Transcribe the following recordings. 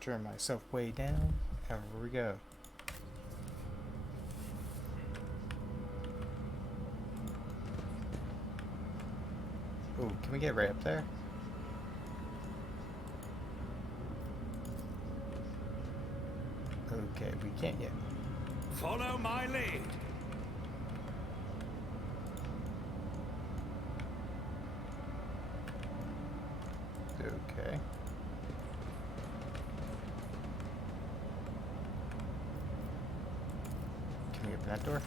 Turn myself way down. And here we go. Oh, can we get right up there? Okay, we can't yet. Follow my lead. Okay. Can we open that door?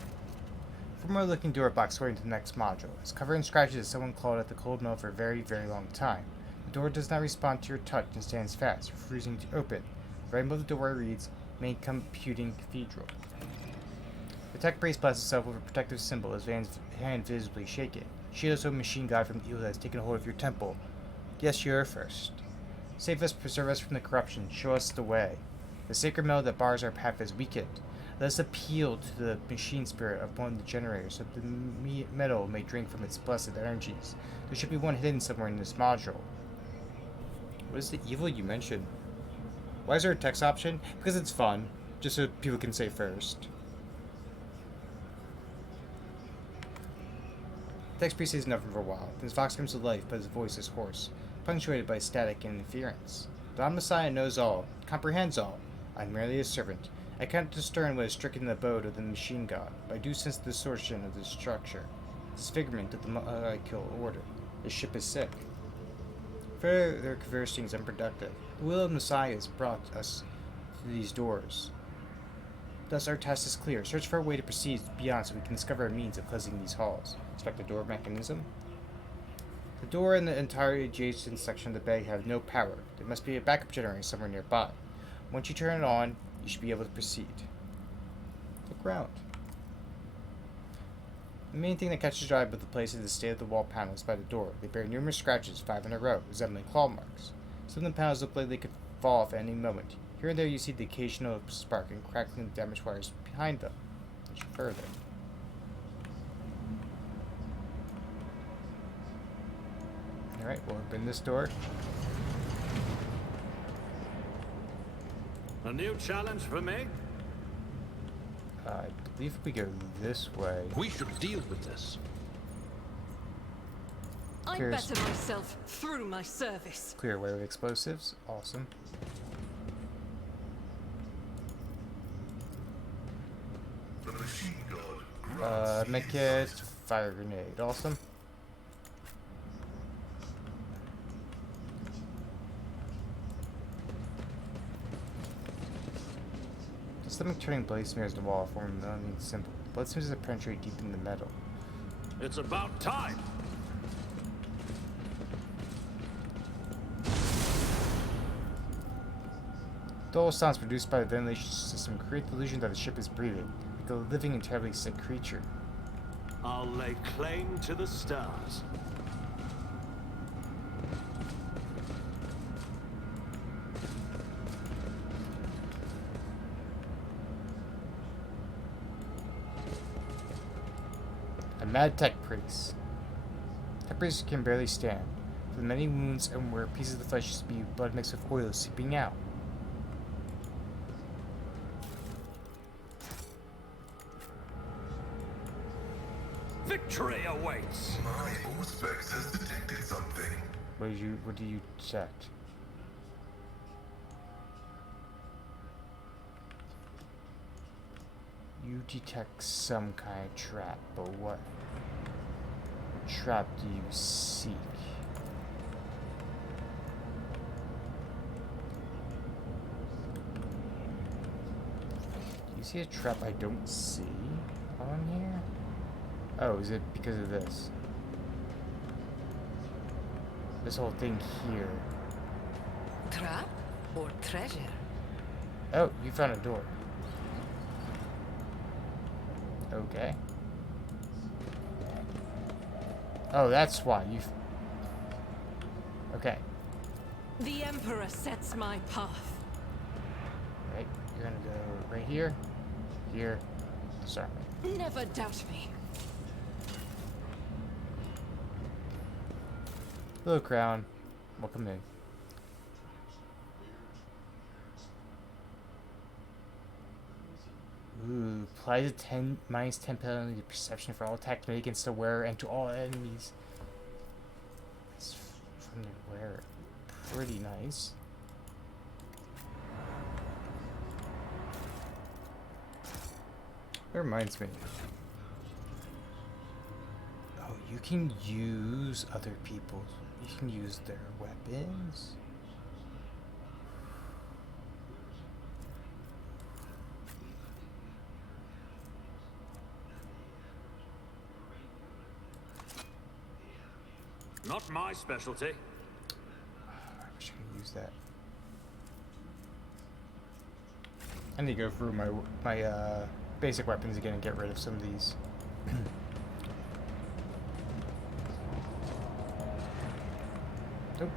Former looking door box according to the next module. It's covered in scratches as someone clawed at the cold metal for a very, very long time. The door does not respond to your touch and stands fast, refusing to open. Right above the door reads, Main Computing Cathedral. The tech priest blasts itself with a protective symbol as Van's hand visibly shaken. Shields of machine god from evil that has taken hold of your temple. Yes, you are first. Save us, preserve us from the corruption, show us the way. The sacred metal that bars our path is weakened. Let us appeal to the machine spirit of one of the generators so that the metal may drink from its blessed energies. There should be one hidden somewhere in this module. What is the evil you mentioned? Why is there a text option? Because it's fun, just so people can say first. The text priest says nothing for a while. Then his voice comes to life, but his voice is hoarse, punctuated by static and interference. The Messiah knows all, comprehends all. I am merely a servant. I cannot discern what has stricken the abode of the machine god, but I do sense the distortion of the structure, disfigurement of the molecular order. The ship is sick. Further conversing is unproductive. The will of Messiah has brought us to these doors. Thus our task is clear. Search for a way to proceed beyond so we can discover a means of closing these halls. Inspect the door mechanism. The door and the entire adjacent section of the bay have no power. There must be a backup generator somewhere nearby. Once you turn it on, you should be able to proceed. Look around. The main thing that catches your eye about the place is the state of the wall panels by the door. They bear numerous scratches, 5 in a row, resembling claw marks. Some of the panels look like they could fall off at any moment. Here and there you see the occasional spark and crackling of damaged wires behind them. Much further. Alright, we'll open this door. A new challenge for me? I believe we go this way. We should deal with this. I Here's- better myself through my service. Clear away with explosives. Awesome. The machine god. Medkit, fire grenade. Awesome. The stomach turning blade smears the wall, forming the uneven symbol. Blood seems to penetrate deep in the metal. It's about time. Dull sounds produced by the ventilation system create the illusion that the ship is breathing, like a living, entirely sick creature. I'll lay claim to the stars. A mad tech priest. Tech priest can barely stand. With many wounds and where pieces of the flesh used to be, blood mixed with oil is seeping out. Victory awaits. My Auspex has detected something. What do you detect? You detect some kind of trap, but what trap do you seek? Do you see a trap I don't see on here? Oh, is it because of this? This whole thing here. Trap or treasure? Oh, you found a door. Okay. Oh, that's why you. Okay. The Emperor sets my path. Right. You're gonna go right here. Here. Sorry. Never doubt me. Hello, Crown. Welcome in. apply the -10 penalty to perception for all attacks made against the wearer and to all enemies. It's from the wearer. Pretty nice. That reminds me. Oh, you can use other people's. You can use their weapons. Not my specialty. I wish I could use that. I need to go through my basic weapons again and get rid of some of these. Nope.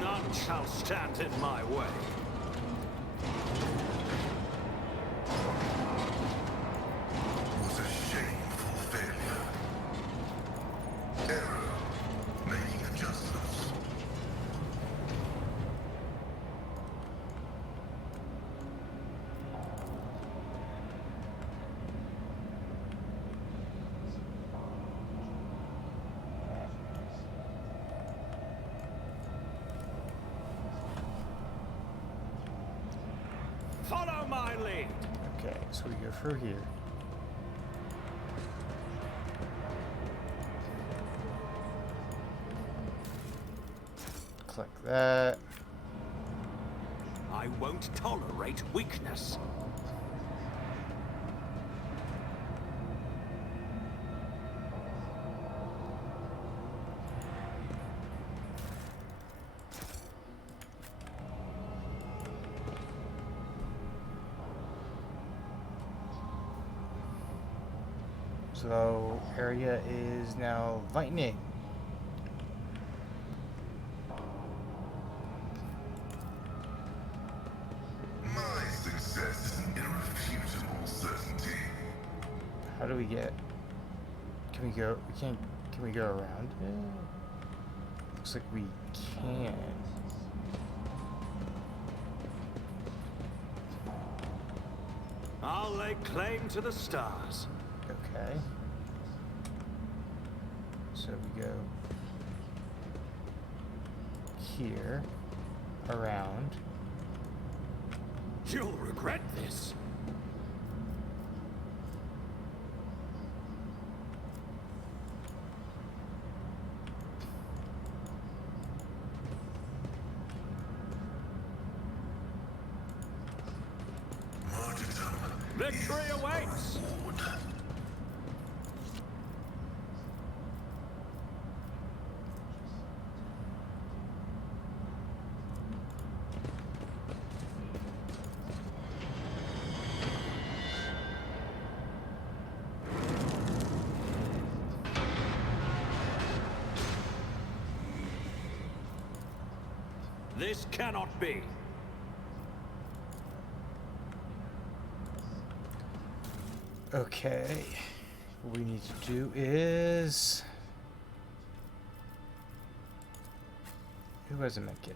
None shall stand in my way. Was a shameful failure. Error. Making adjustments. Follow my lead. Okay, so we go through here. Click that. I won't tolerate weakness. So area is now lightning. My success is an irrefutable certainty. How do we get? Can we go? We can't. Can we go around it? Looks like we can. I'll lay claim to the stars. Okay. So we go here, around. You'll regret this. Martyrdom. Victory awaits. Forward. This cannot be. Okay. What we need to do is. Who has a medkit?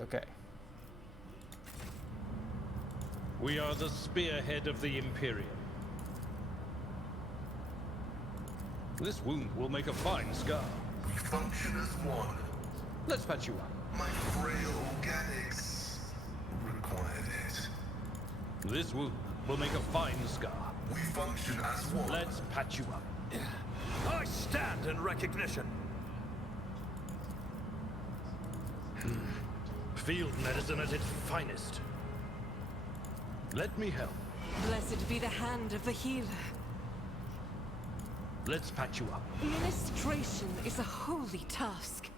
Okay. We are the spearhead of the Imperium. This wound will make a fine scar. We function as one. Let's patch you up. My frail organics required it. This wound will make a fine scar. We function as one. Let's patch you up. I stand in recognition. Field medicine at its finest. Let me help. Blessed be the hand of the healer. Let's patch you up. Ministration is a holy task.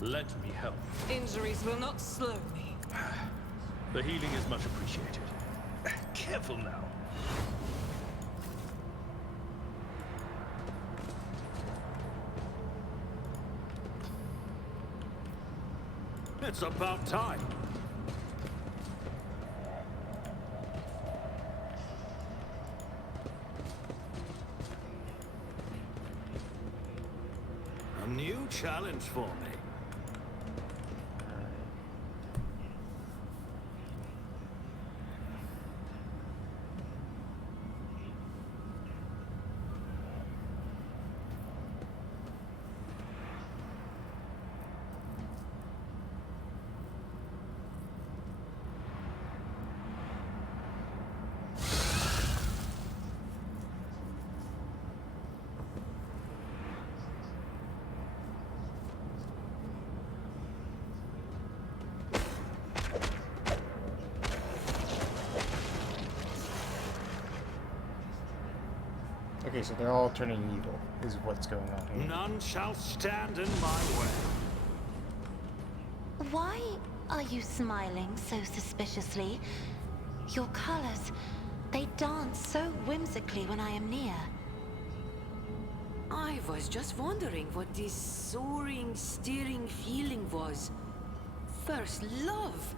Let me help. Injuries will not slow me. The healing is much appreciated. Careful now. It's about time. A new challenge for me. Okay, so they're all turning evil, is what's going on here. None shall stand in my way. Why are you smiling so suspiciously? Your colors, they dance so whimsically when I am near. I was just wondering what this soaring, steering feeling was. First love.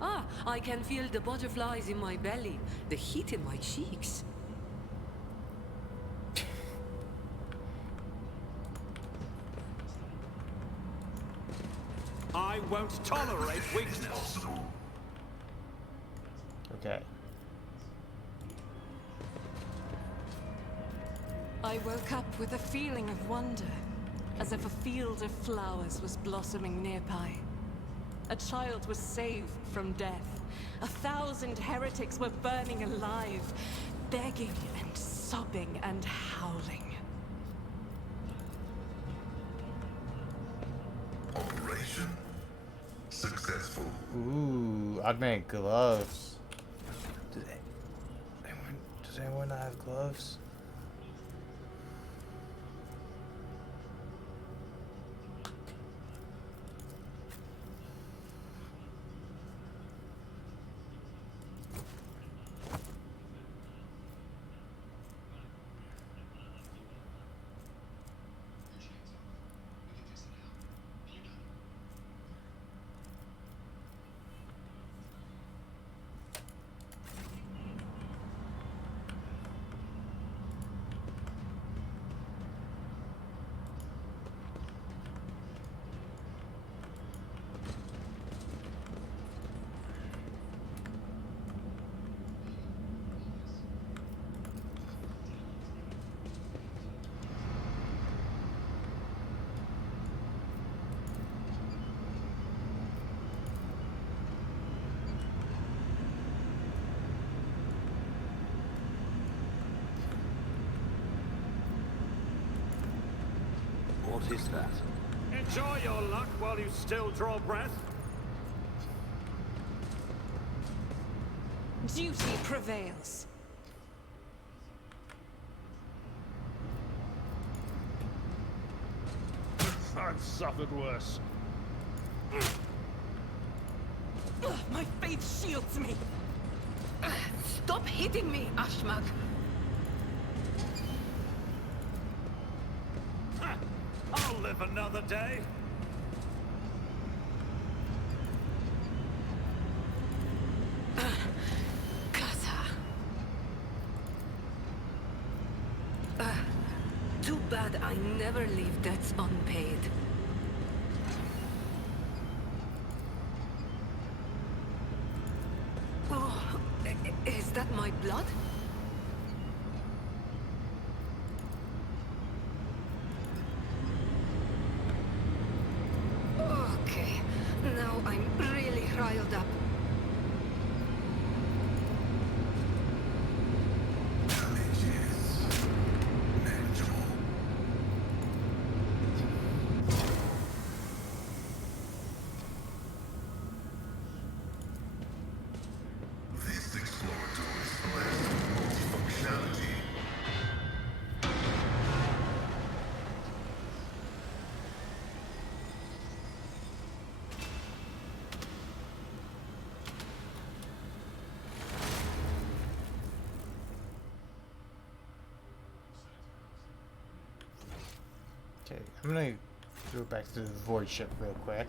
Ah, I can feel the butterflies in my belly, the heat in my cheeks. I won't tolerate weakness. Okay. I woke up with a feeling of wonder, as if a field of flowers was blossoming nearby. A child was saved from death. 1,000 heretics were burning alive, begging and sobbing and howling. Operation successful. Ooh, augmented gloves. Does anyone not have gloves? What is that? Enjoy your luck while you still draw breath. Duty prevails. I've suffered worse. Ugh, my faith shields me. Stop hitting me, Ashmak. Ha! I'll live another day. Kasa. Too bad I never leave debts unpaid. Oh, is that my blood? Okay, now I'm really riled up. Damage is manageable. This exploratory splash Okay, I'm gonna go back to the void ship real quick.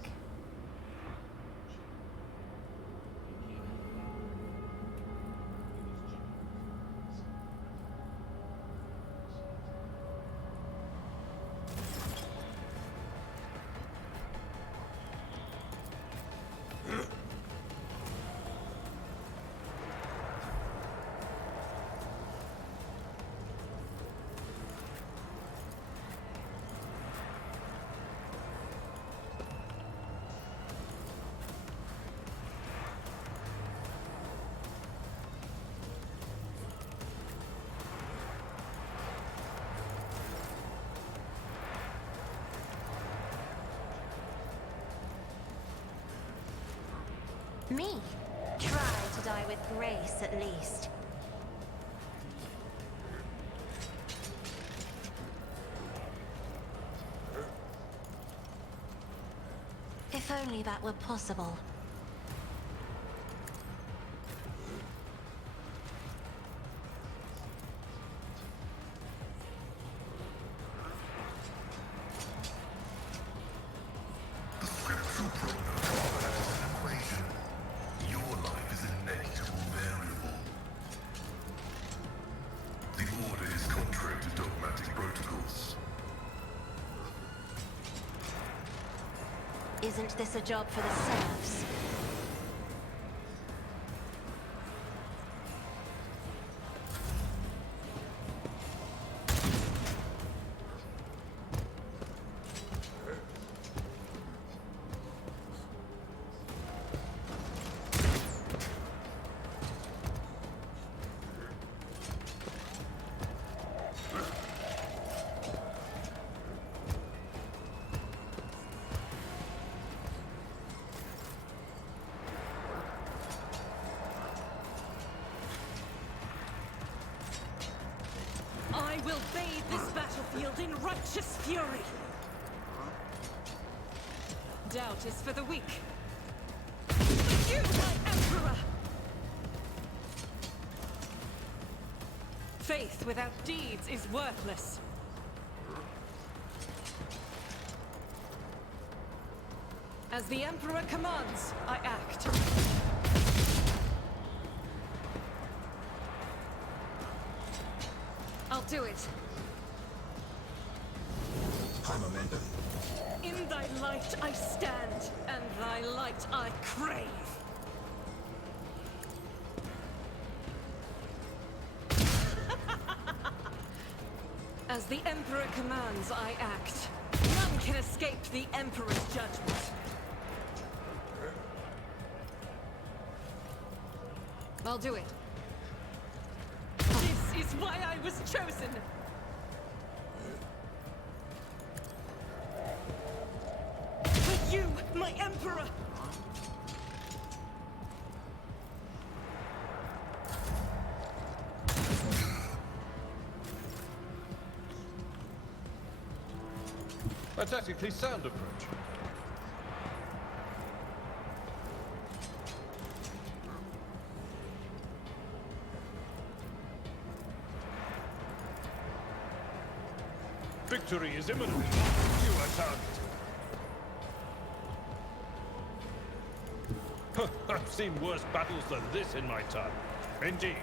Me? Try to die with grace, at least. If only that were possible. The scriptural prognosis is an equation. Your life is a negligible variable. The order is contrary to dogmatic protocols. Isn't this a job for the serfs? I will bathe this battlefield in righteous fury. Doubt is for the weak. You, my Emperor! Faith without deeds is worthless. As the Emperor commands, I act. I'll do it. High momentum. In thy light I stand, and thy light I crave. As the Emperor commands, I act. None can escape the Emperor's judgment. I'll do it. This is why I was chosen! For you, my Emperor! A tactically sound approach. Victory is imminent. You are targeted. I've seen worse battles than this in my time. Indeed.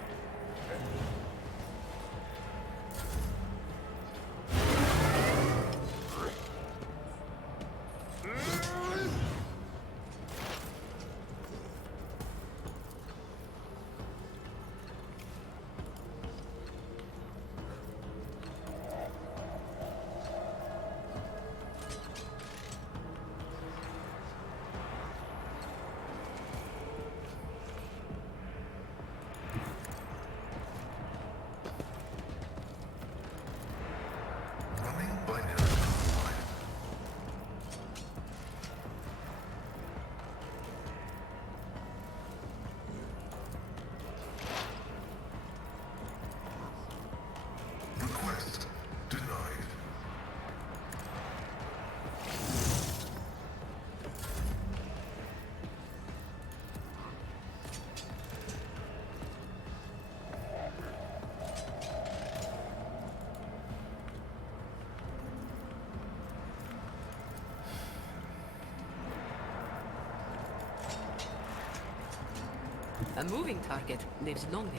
A moving target lives longer.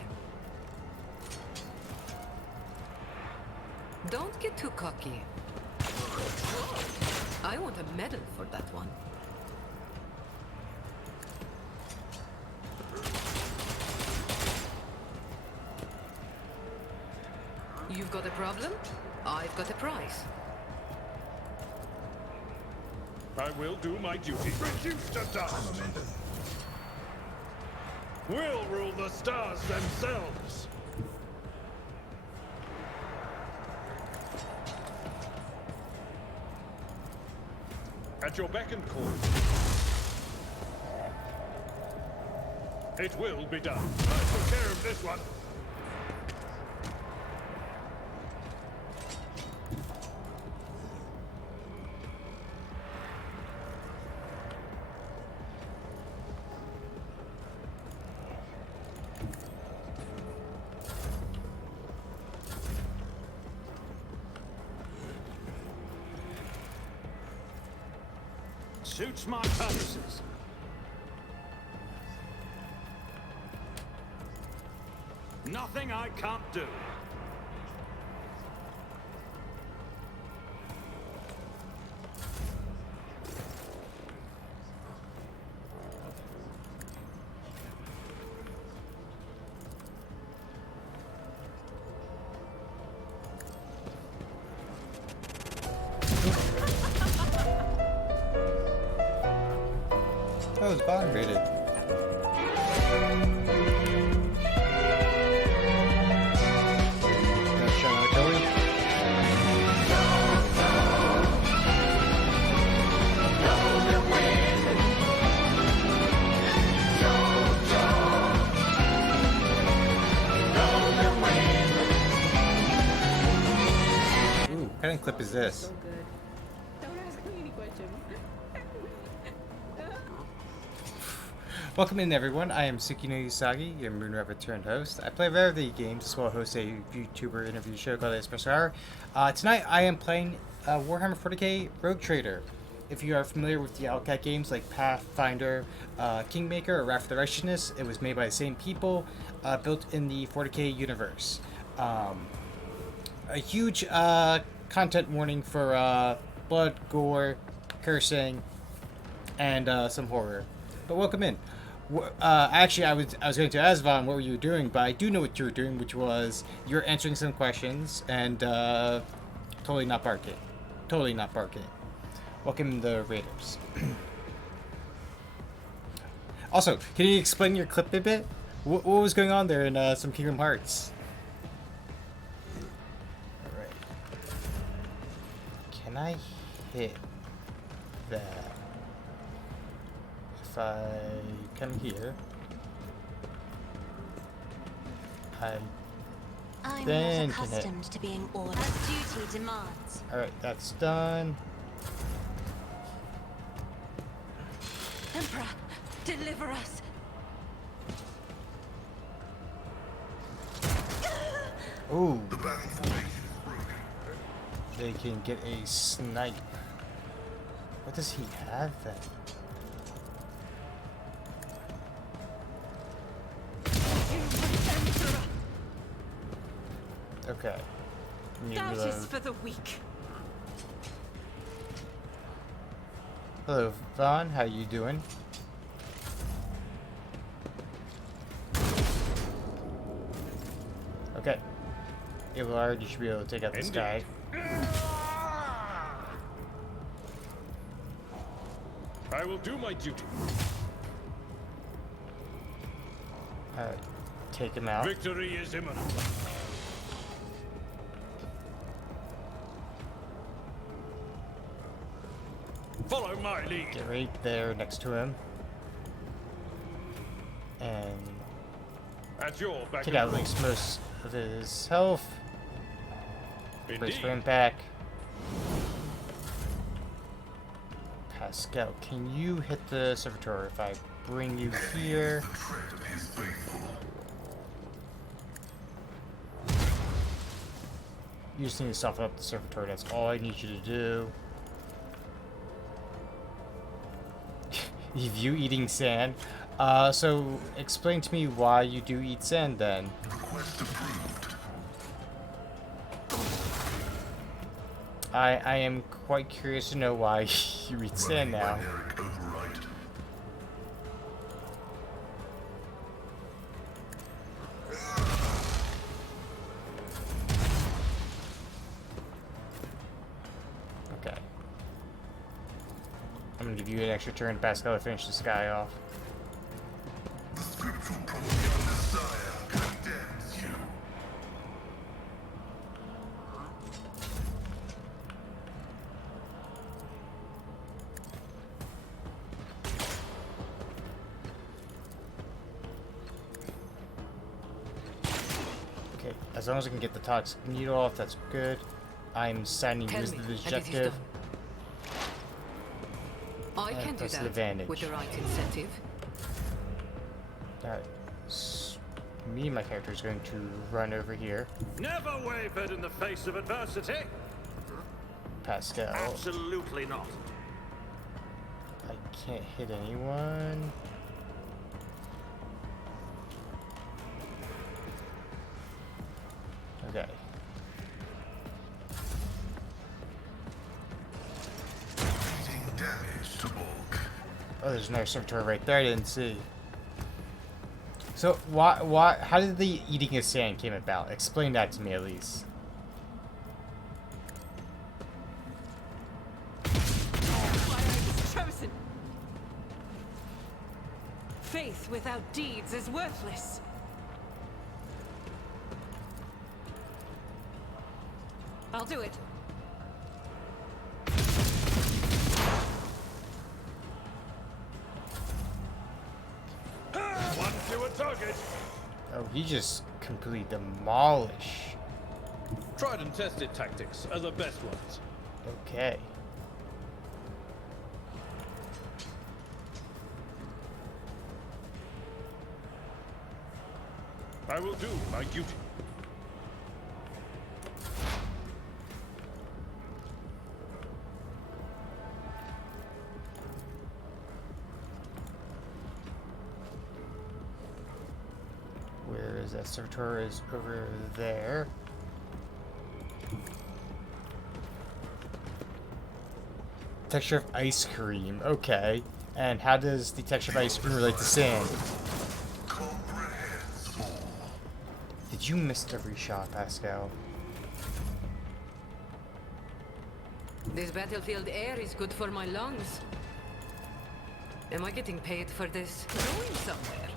Don't get too cocky. I want a medal for that one. You've got a problem? I've got a prize. I will do my duty. Reduce to dust. We'll rule the stars themselves. At your beck and call. It will be done. I took care of this one. Suits my purposes. Nothing I can't do. Oh, it's bond rated. That's Sean Kelly. Ooh, what kind of clip is this? So good. Don't ask me any questions. Welcome in, everyone. I am Tsukino Usagi, your Moon Rabbit turned host. I play rarely games as well as host a YouTuber interview show called Espresso Hour. Tonight, I am playing Warhammer 40k Rogue Trader. If you are familiar with the Outcat games like Pathfinder, Kingmaker, or Wrath of the Righteousness, it was made by the same people, built in the 40k universe. A huge content warning for blood, gore, cursing, and some horror. But welcome in. Actually, I was going to ask Vaughn what were you doing, but I do know what you were doing, which was you're answering some questions and totally not barking. Totally not barking. Welcome the Raiders. Also, can you explain your clip a bit? What was going on there in some Kingdom Hearts? Alright. Can I hit that? If I come here, I'm Then not can it- accustomed to being ordered as duty demands. alright, that's done. Emperor, deliver us. Ooh, The battle formation is broken. they can get a snipe. What does he have then? Okay. Need to That is reload. for the weak. Hello, Vaughn. How you doing? Okay. Abelard, you should be able to take out this guy. I will do my duty. Alright. Take him out. Victory is imminent. Follow my lead. Get right there next to him. And At your back take and out at call. least most of his health. Brace for Indeed. impact. Pascal, can you hit the servitor if I bring you here? The tread of his faithful. You just need to soften up the servitor, that's all I need you to do. You eating sand? So explain to me why you do eat sand then. Request approved. I am quite curious to know why you eat sand now. Binary override. Okay. I'm gonna give you an extra turn, Pascal, to finish this guy off. The scriptural property of Messiah condemns you. Okay, as long as I can get the toxic needle off, that's good. I'm signing Tell use me, the and it is objective. done. I can do That's the that advantage. with the right incentive. Alright. Me, my character, is going to run over here. Never wavered in the face of adversity. Pascal. Absolutely not. I can't hit anyone. Okay. Dealing damage to bulk. Oh, there's another servitor right there I didn't see. So, how did the eating of sand came about? Explain that to me at least. Why I was chosen. Faith without deeds is worthless. I'll do it. One fewer target. Oh, he just completely demolished. Tried and tested tactics are the best ones. Okay. I will do my duty. Where is that servitor? Is over there. Texture of ice cream. Okay. And how does the texture of ice cream relate to sand? Comprehends all. Did you miss every shot, Pascal? This battlefield air is good for my lungs. Am I getting paid for this? Going somewhere.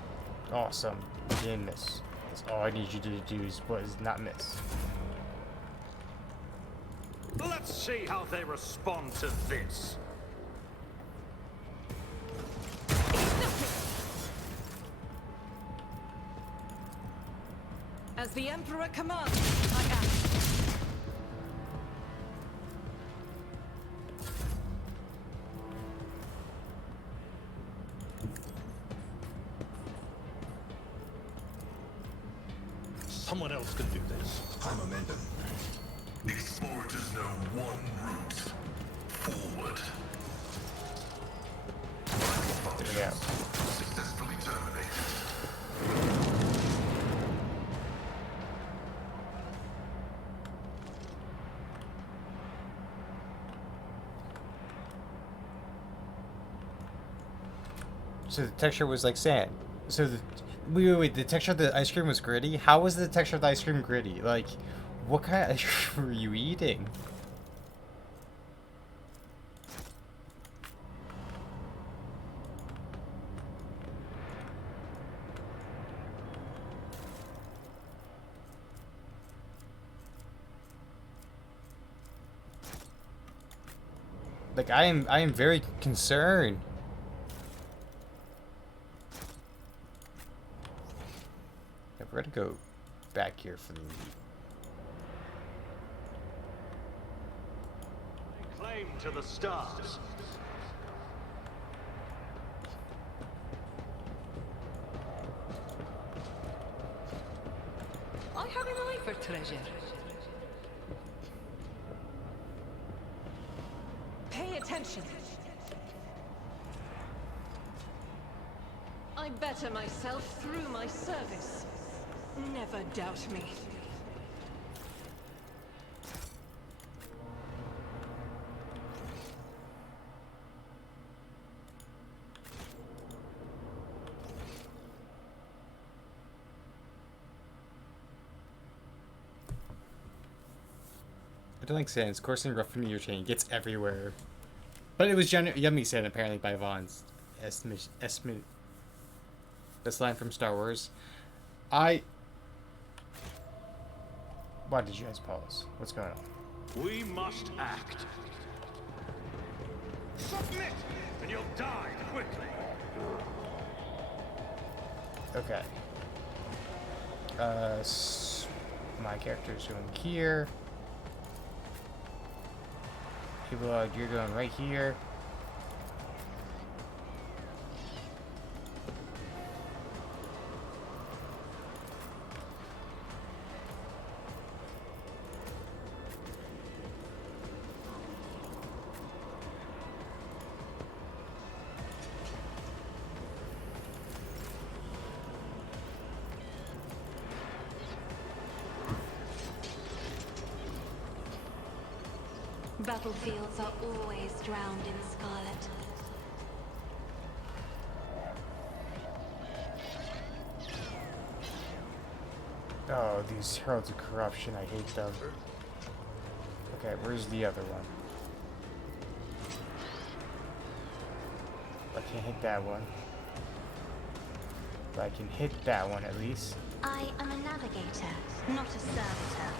Awesome. You didn't miss. That's all I need you to do is not miss. Let's see how they respond to this. As the Emperor commands, I act. Someone else can do this. I'm Amendment. Explorators know one route. Forward. Yeah. Successfully terminated. So the texture was like sand. So the wait, the texture of the ice cream was gritty? How was the texture of the ice cream gritty? Like, what kind of ice cream were you eating? Like, I am very concerned. Yeah, we're gonna go back here for the meat. Claim to the stars. I have an eye for treasure. Pay attention. I I better myself through my service. Never doubt me. I don't like sand. It's coursing rough from your chain. It gets everywhere. But it was yummy sand, apparently, by Vaughn's estimate. This line from Star Wars. Why did you guys pause? What's going on? We must act. Submit, and you'll die quickly. Okay. My character's going here. People, you're going right here. Battlefields are always drowned in scarlet. Oh, these heralds of corruption, I hate them. Okay, where's the other one? I can't hit that one. But I can hit that one at least. I am a navigator, not a servitor.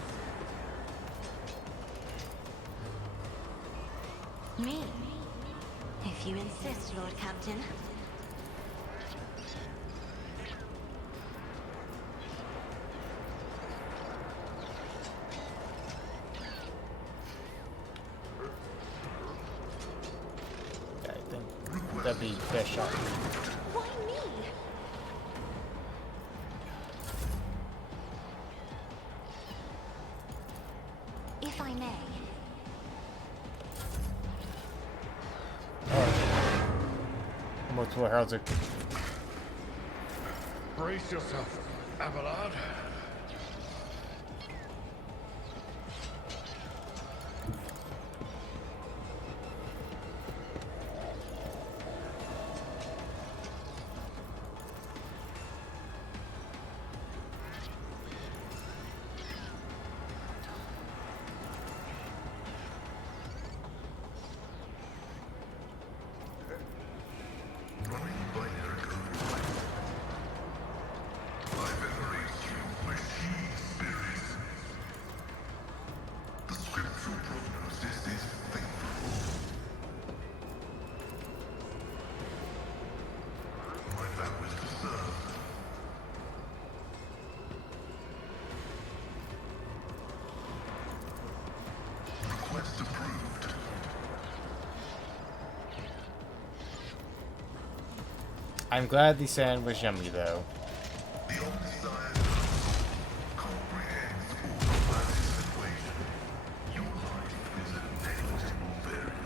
Me? If you insist, Lord Captain. Yeah, I think that'd be the best shot. Why me? If I may. Multiple heralds are... Brace yourself, Abelard. Running binary code. I've ever raised you, machine spirits. The scriptural prognosis is faithful. My vow is to serve. Request approved. I'm glad the sand was yummy, though. The omniscient comprehends all Atlantis equation. Your life is a negligible variable.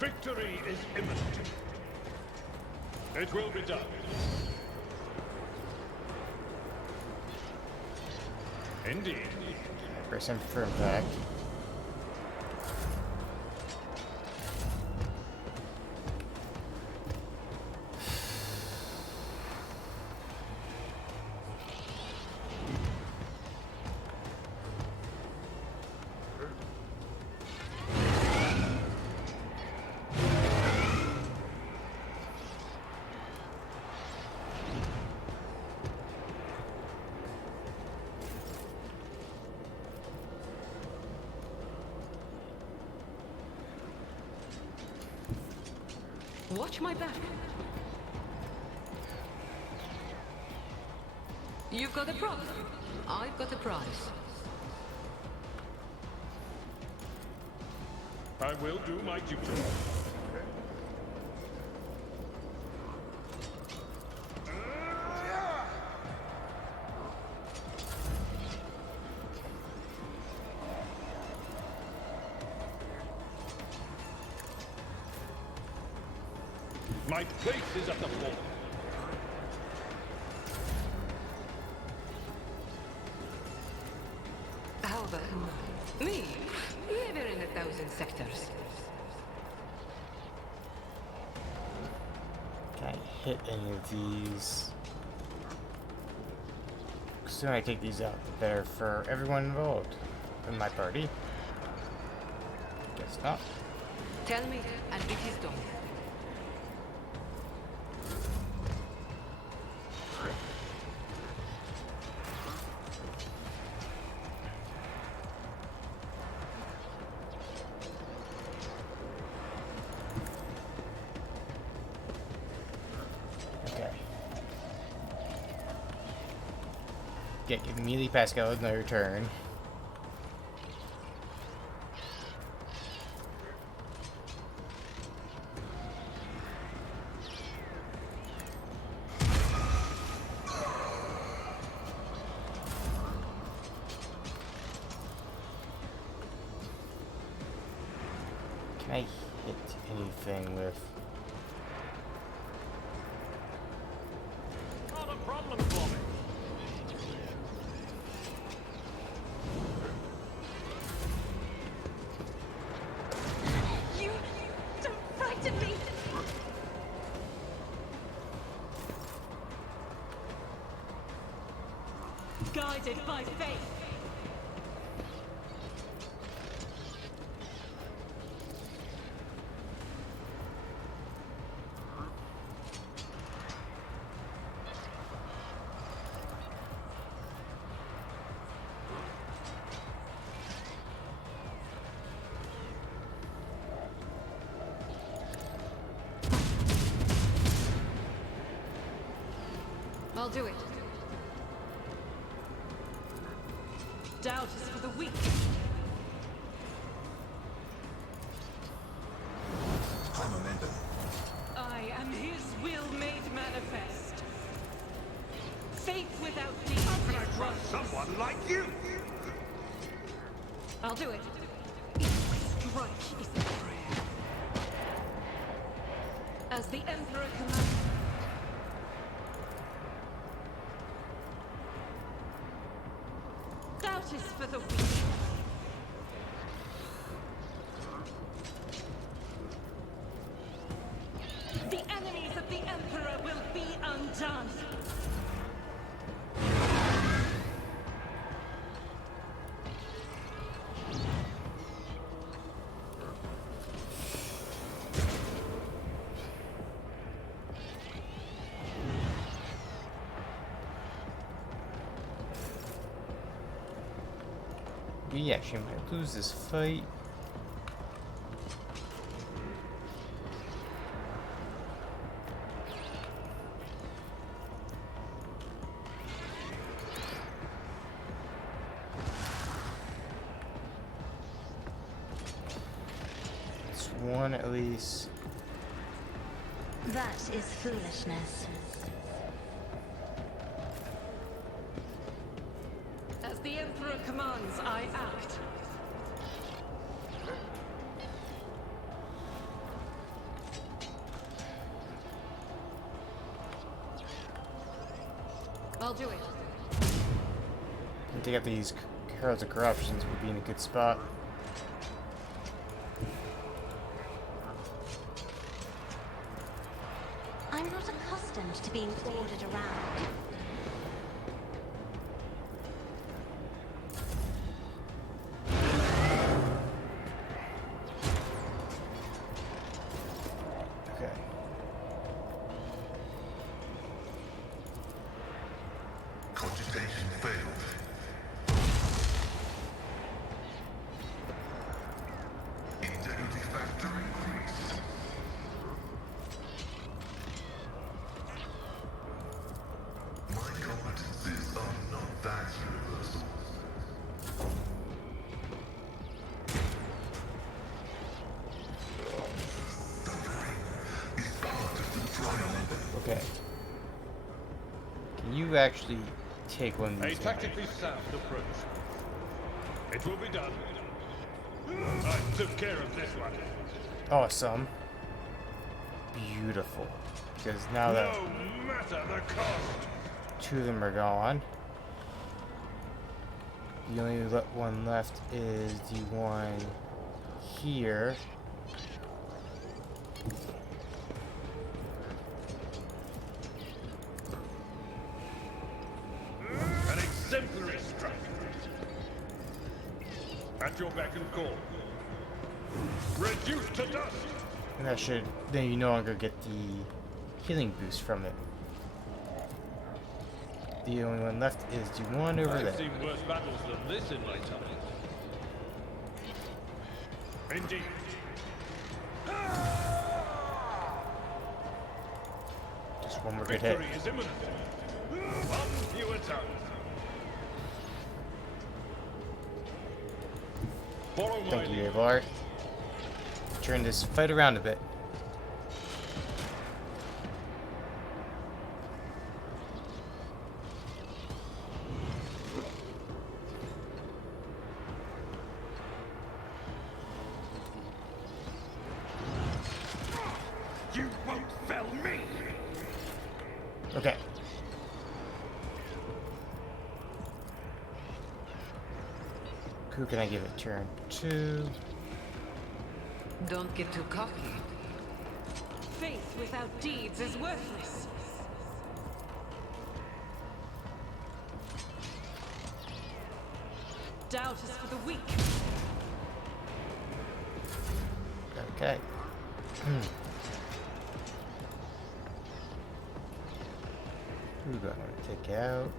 Victory is imminent. It will be done. Indeed. First for impact. Watch my back. You've got a problem. I've got a prize. I will do my duty. My place is at the fort. How about me? Never in 1,000 sectors. Can't hit any of these. The sooner I take these out, the better for everyone involved in my party. Guess not. Tell me, and it is done. Okay. Get immediately Pascal another turn. Can I hit anything with? Not a problem for me. You don't frighten me! Guided by faith. I'll do it. Doubt is for the weak. High momentum. I am his will made manifest. Faith without deeds. How can I trust someone like you? I'll do it. Each strike is a prayer. As the Emperor commands. Doubt is for the weak. The enemies of the Emperor will be undone. We actually might lose this fight. It's one at least. That is foolishness. As the Emperor commands, I act. I'll do it. And take out these Heralds of Corruptions would be in a good spot. I'm not accustomed to being ordered around. Okay. Cogitation failed. Integrity factor increased. to actually take one of A these guys. tactically sound approach. It will be done. I took care of this one. Awesome. Beautiful. Because now that No matter the cost. 2 of them are gone, the only one left is the one here. An exemplary strike. At your beck and call. Reduced to dust. And that should, then you no longer get the healing boost from it. The only one left is the one over I've there. seen worse battles than this in my time. Indeed. Just one more good hit. Victory is imminent. One fewer tongue. Follow my Thank you, lead. Abelard. Turn this fight around a bit. You won't fell me! Okay. Who can I give it turn to? Don't get too cocky. Faith without deeds is worthless. Doubt is for the weak. Okay. Who do I want to take out?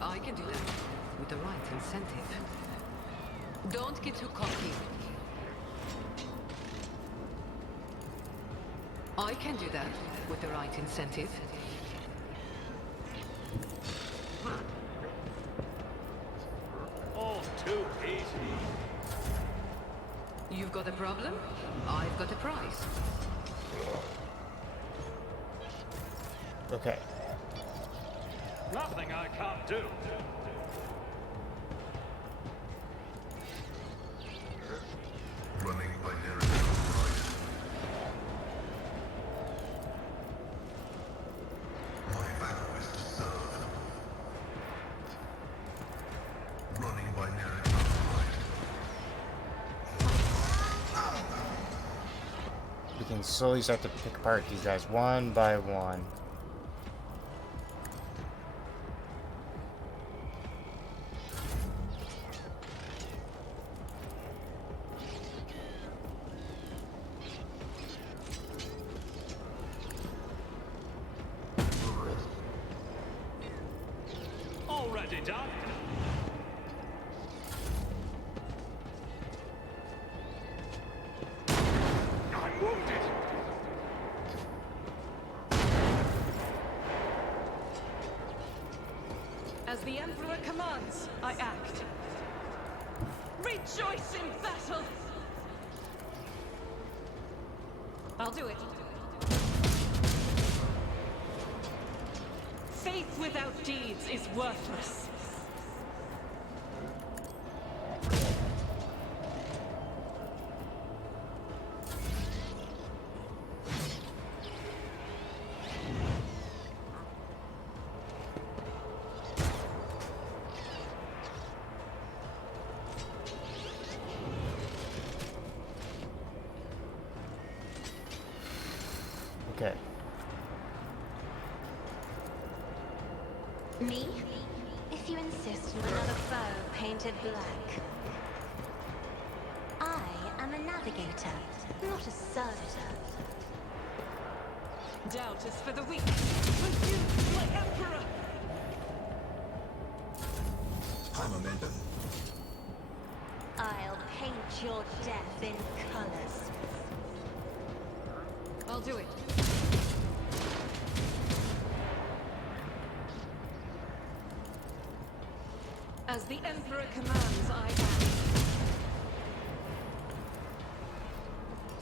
I can do that with the right incentive. Don't get too cocky. I can do that with the right incentive. All too easy. You've got a problem, I've got a prize. Okay. Nothing I can't do. Running by narrative right. My vow is to serve. Running by narrative right. We can slowly start to pick apart these guys one by one. Already done. I'm wounded. As the Emperor commands, I act. Rejoice in battle! I'll do it. Faith without deeds is worthless. Okay. Me? If you insist on another foe painted black. I am a navigator, not a servitor. Doubt is for the weak. For you, my Emperor! High momentum. I'll paint your death in colors. I'll do it. As the Emperor commands, I act.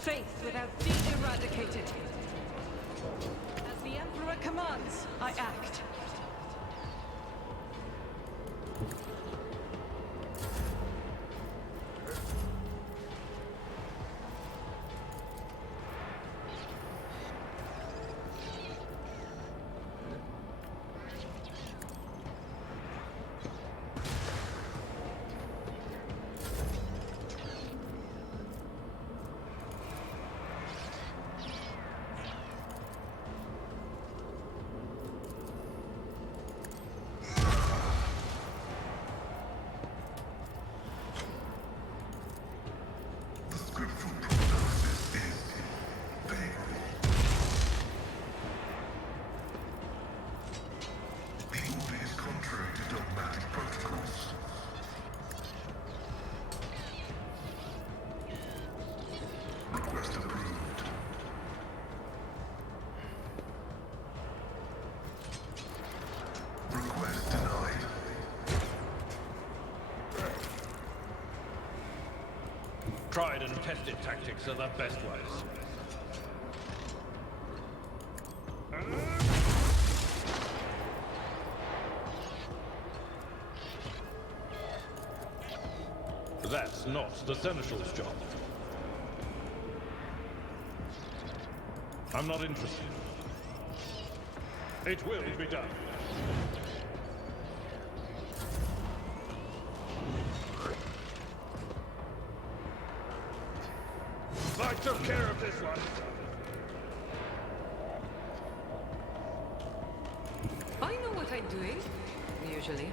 Faith without being eradicated. As the Emperor commands, I act. The scriptural prognosis is favorable. The order is contrary to dogmatic protocols. Request approved. Request denied. Tried and tested tactics are the best ways. That's not the Seneschal's job. I'm not interested. It will be done. I took care of this one. I know what I'm doing, usually.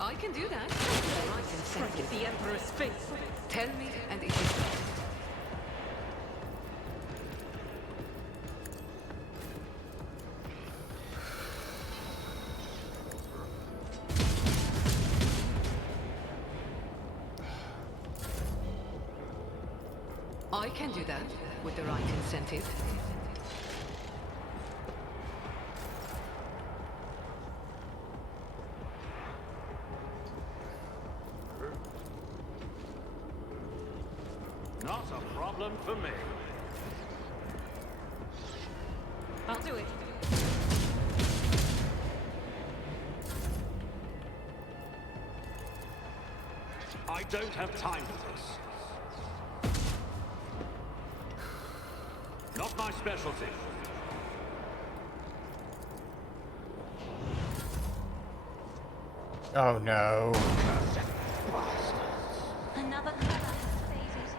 I can do that. With the right incentive. The Emperor's faith. Tell me, and it is done. I can do that with the right incentive. Not a problem for me. I'll do it. I don't have time for this. Not my specialty. Oh no. Another color has faded.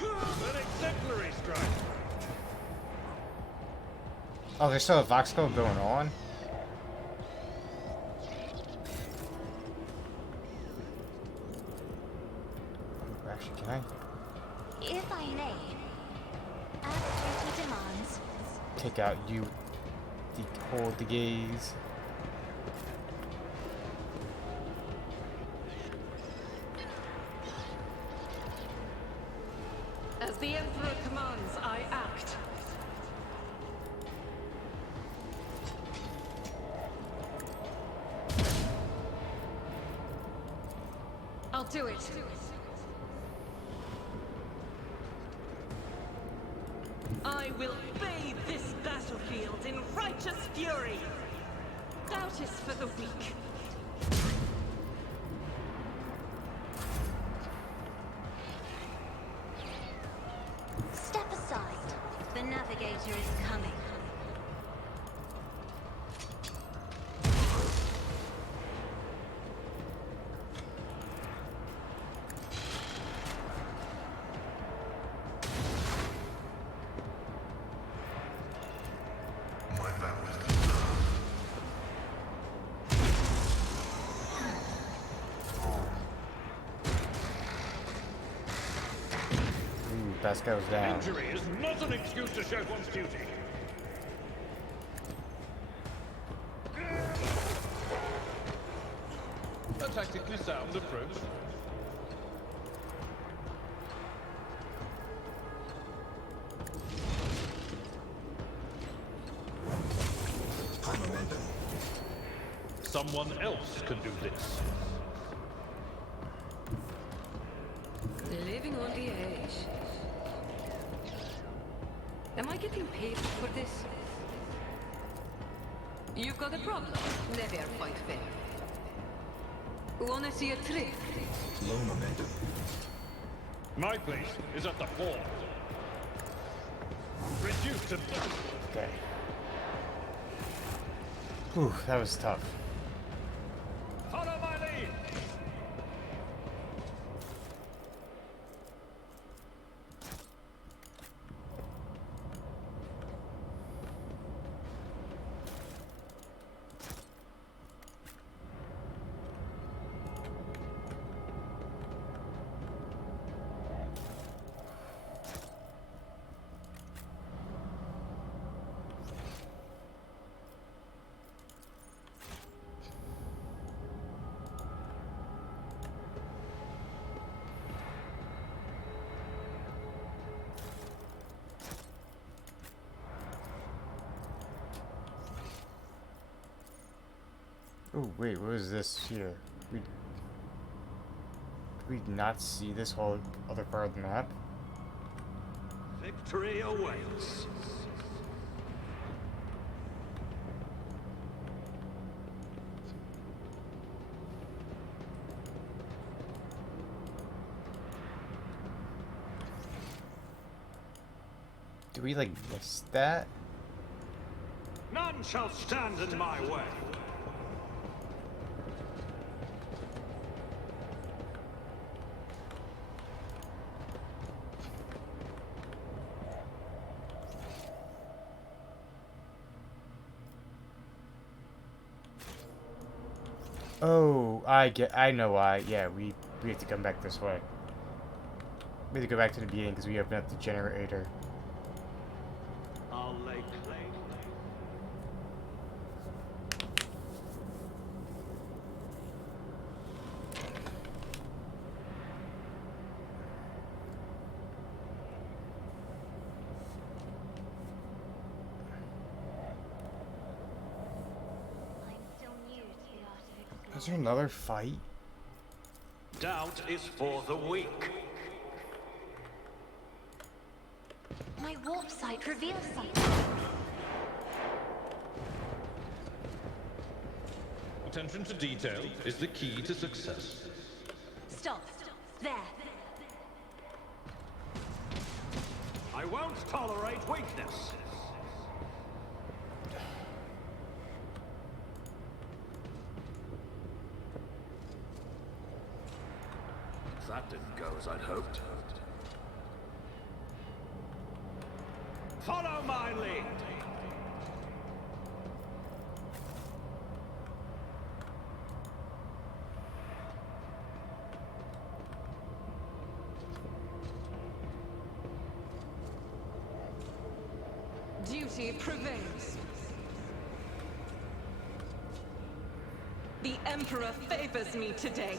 An exemplary strike. Oh, there's still a Voxco going on? Actually, can I If I may, as duty demands, take out you, hold the gaze? As the Emperor commands, I act. I'll do it. I will bathe this battlefield in righteous fury. Doubt is for the weak. step aside. The navigator is coming. My vow is deserved. Ooh, Basco's down. Injury is not an excuse to shirk one's duty. A tactically sound approach. Someone else can do this. Living on the edge. Am I getting paid for this? You've got a problem? Never fight fair. Wanna see a trick? Low momentum. My place is at the fort. Reduced to dust. Okay. Ooh, that was tough. Follow my lead. Oh wait, what is this here? Did we not see this whole other part of the map? Victory awaits. Did we like miss that? None shall stand in my way. Oh, I know why. Yeah, we have to come back this way. We have to go back to the beginning because we opened up the generator. I'll lay claim. I'm still new to the art of exploring. Is there another fight? Doubt is for the weak. My warp sight reveals something. Attention to detail is the key to success. Stop. There. I won't tolerate weakness. That didn't go as I'd hoped. Follow my lead. Duty prevails. The Emperor favors me today.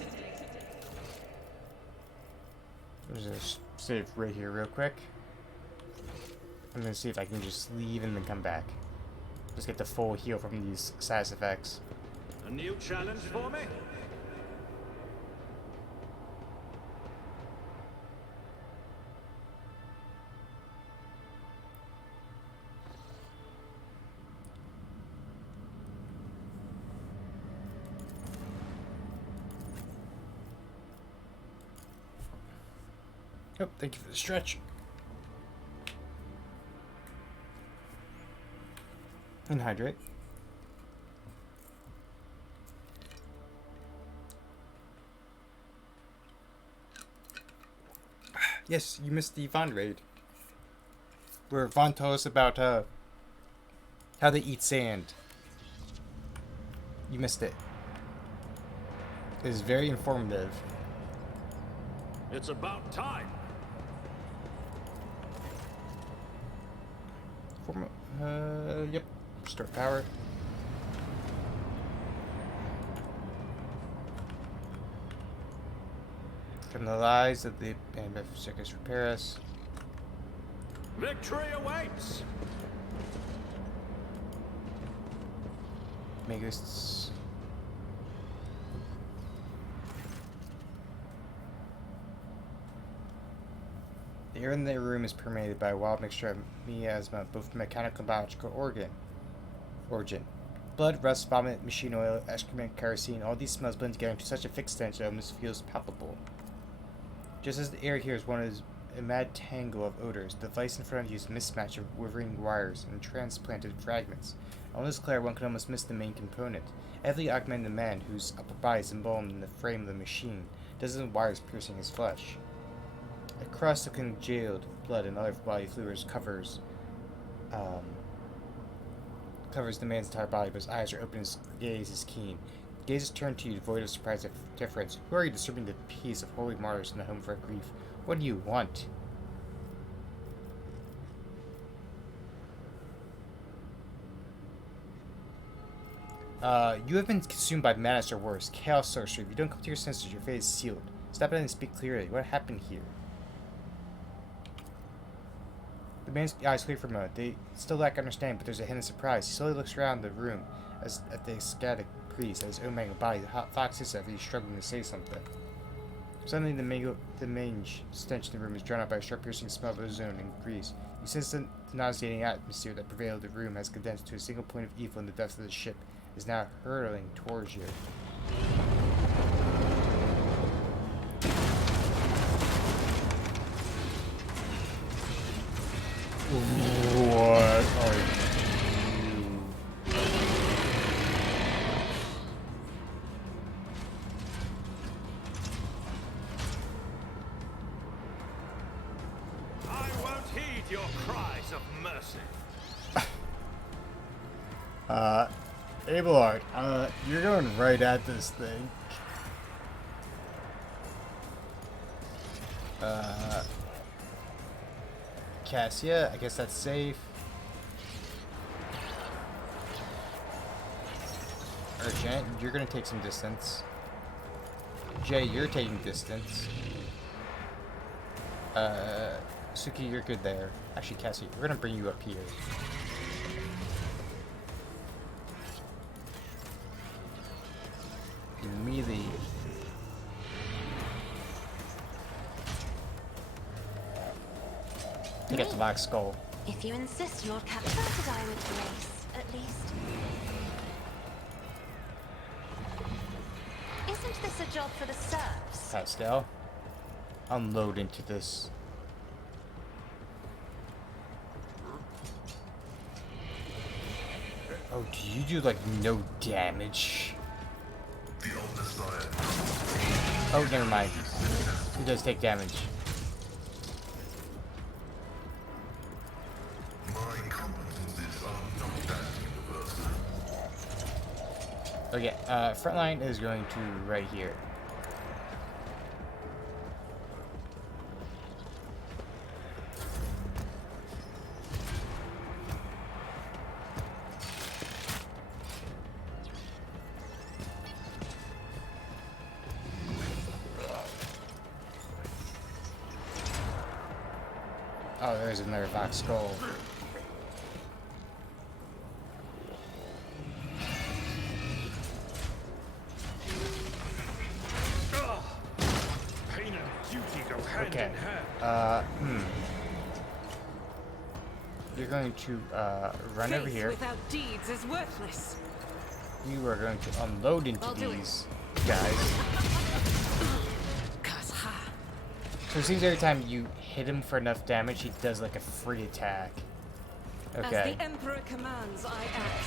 There's a save right here real quick. I'm gonna see if I can just leave and then come back. Just get the full heal from these status effects. A new challenge for me? Oh, thank you for the stretch. And hydrate. Yes, you missed the Vaughn raid. Where Vaughn told us about how they eat sand. You missed it. It was very informative. It's about time. Yep. Start power. From the lies of the band of circus repair us. Victory awaits. Megas. The air in the room is permeated by a wild mixture of miasma, both mechanical and biological origin. Blood, rust, vomit, machine oil, excrement, kerosene, all these smells blend together into such a thick stench that it almost feels palpable. Just as the air here is one of a mad tangle of odors, the device in front of you is a mismatch of quivering wires and transplanted fragments. On this clear, one can almost miss the main component. Heavily augmented man whose upper body is embalmed in the frame of the machine, dozens of wires piercing his flesh. A crust of congealed blood and other body fluids covers the man's entire body, but his eyes are open, his gaze is keen. Gaze is turned to you, devoid of surprise and difference. Who are you disturbing the peace of holy martyrs in the home for grief? What do you want? You have been consumed by madness or worse, chaos sorcery. If you don't come to your senses, your fate is sealed. Step in and speak clearly. What happened here? The man's eyes clear for a moment. They still lack understanding, but there's a hint of surprise. He slowly looks around the room at the ecstatic priest, at his own mangled body. The hot fox hits as he's struggling to say something. Suddenly, the mange stench in the room is drowned out by a sharp piercing smell of ozone and grease. You sense the nauseating atmosphere that prevailed in the room has condensed to a single point of evil in the depths of the ship. Is now hurtling towards you. What are you? I won't heed your cries of mercy. Abelard, you're going right at this thing. Cassia, I guess that's safe. Urgent, you're gonna take some distance. Jay, you're taking distance. Suki, you're good there. Actually, Cassie, we're gonna bring you up here. Melee. You get the black skull. If you insist, Lord Captain, try to die with grace, at least. Isn't this a job for the serfs? Pastel. Unload into this. Oh, do you do like no damage? The old desire. Oh, never mind. He does take damage. My competencies are not that universal. Okay, frontline is going to right here. Oh, there's another Vox Skull. Pain and duty go hand Okay. in hand. You're going to run over Faith here. without deeds is worthless. You are going to unload into I'll do it. these guys. Kazha. So it seems every time you hit him for enough damage, he does like a free attack. Okay. As the Emperor commands, I act.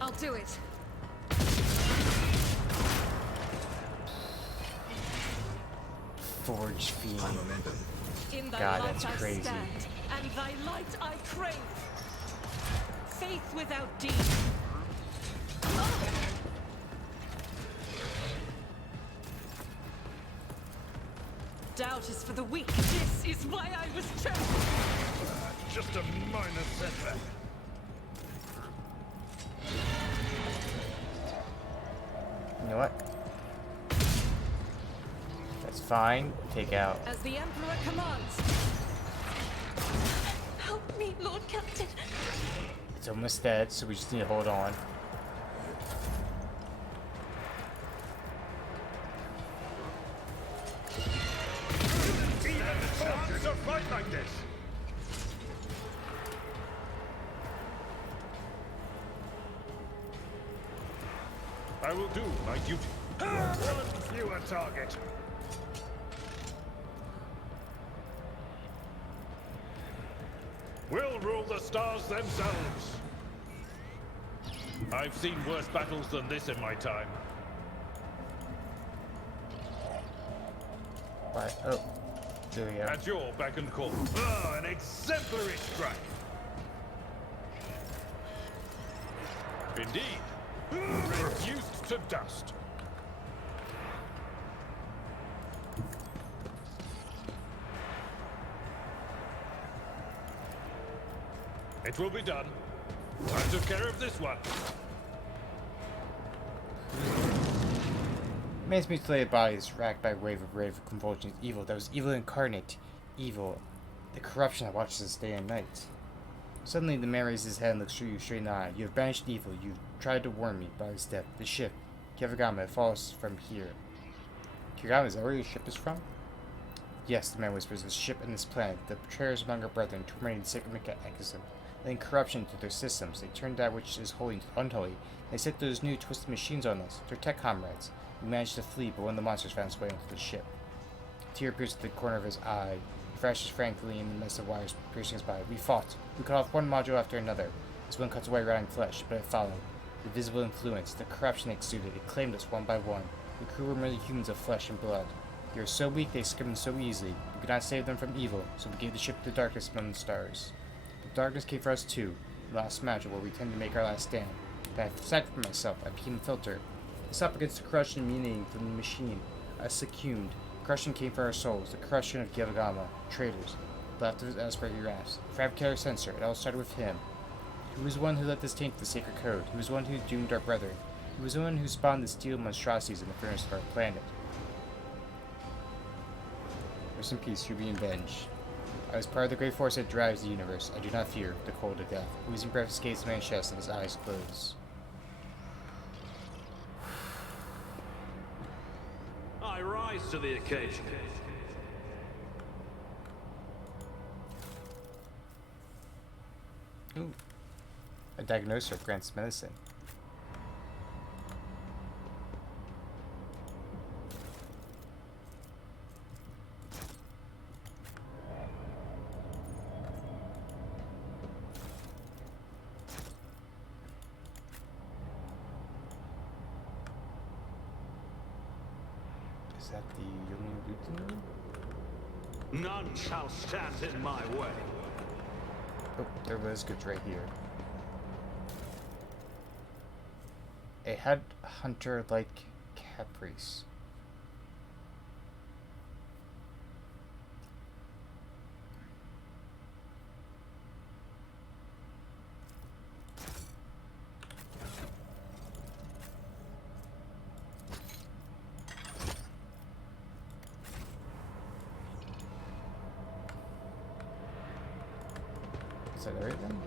I'll do it. Forge Fiend. In thy God, light that's I crazy. stand, and thy light I crave. Faith without deed. Doubt is for the weak. This is why I was chosen. Just a minor setback. You know what? That's fine. Take out. As the Emperor commands. Help me, Lord Captain. It's almost dead, so we just need to hold on. I will do my duty. One fewer target. We'll rule the stars themselves. I've seen worse battles than this in my time. Right. Oh. There we go. At your beck and call. Ah, an exemplary strike. Indeed. Reduced to dust. It will be done. I took care of this one. Man's mutilated body is racked by a wave of convulsions. Evil. That was evil incarnate. Evil. The corruption that watches us day and night. Suddenly, the man raises his head and looks you straight in the eye. You have banished evil. You tried to warn me by his death. The ship, Kevagama, falls from here. Kevagama, is that where your ship is from? Yes, the man whispers. The ship and this planet. The betrayers among our brethren tormented the sacred mechanism. Letting corruption into their systems. They turned that which is holy into unholy. They set those new twisted machines on us. They're tech comrades. We managed to flee, but one of the monsters found its way into the ship. A tear appears at the corner of his eye. He flashes frankly in the mess of wires piercing his body. We fought. We cut off one module after another. This one cuts away rotting flesh, but it followed. The visible influence, the corruption exuded. It claimed us one by one. The crew were merely humans of flesh and blood. They were so weak they succumbed so easily. We could not save them from evil, so we gave the ship to the darkness among the stars. The darkness came for us too. The last module where we tend to make our last stand. But I decided for myself. I became a filter. It's up against the corruption emanating from the machine. I succumbed. Corruption came for our souls. The corruption of Kevagama. Traitors. Left of us by your ass. Fabricator Censor. It all started with him. He was the one who let this taint the sacred code. He was the one who doomed our brethren. He was the one who spawned the steel monstrosities in the furnace of our planet. Rest in peace, you'll be avenged. I was part of the great force that drives the universe. I do not fear the cold of death. Oozing breath escapes the man's chest and his eyes close. I rise to the occasion. Ooh. A diagnoser grants medicine. Is that the Yomi Luton? None shall stand in my way. Oh, there was goods right here. A headhunter like Caprice. Is that everything?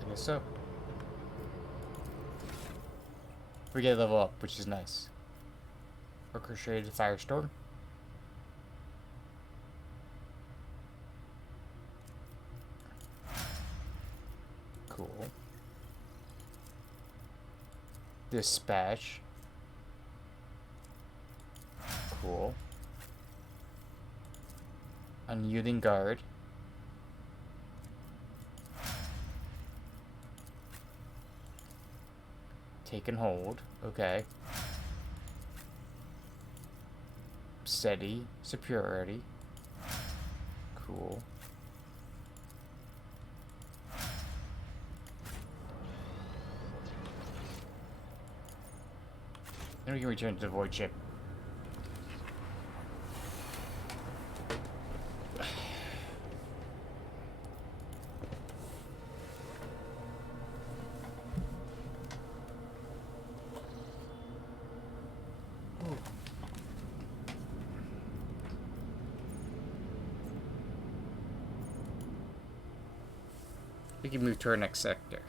I guess so. We get a level up, which is nice. Orchestrated Firestorm. Cool. Dispatch. Cool. Unyielding Guard. Take and hold. Okay. Steady. Superiority. Cool. Then we can return to the void ship. We can move to our next sector.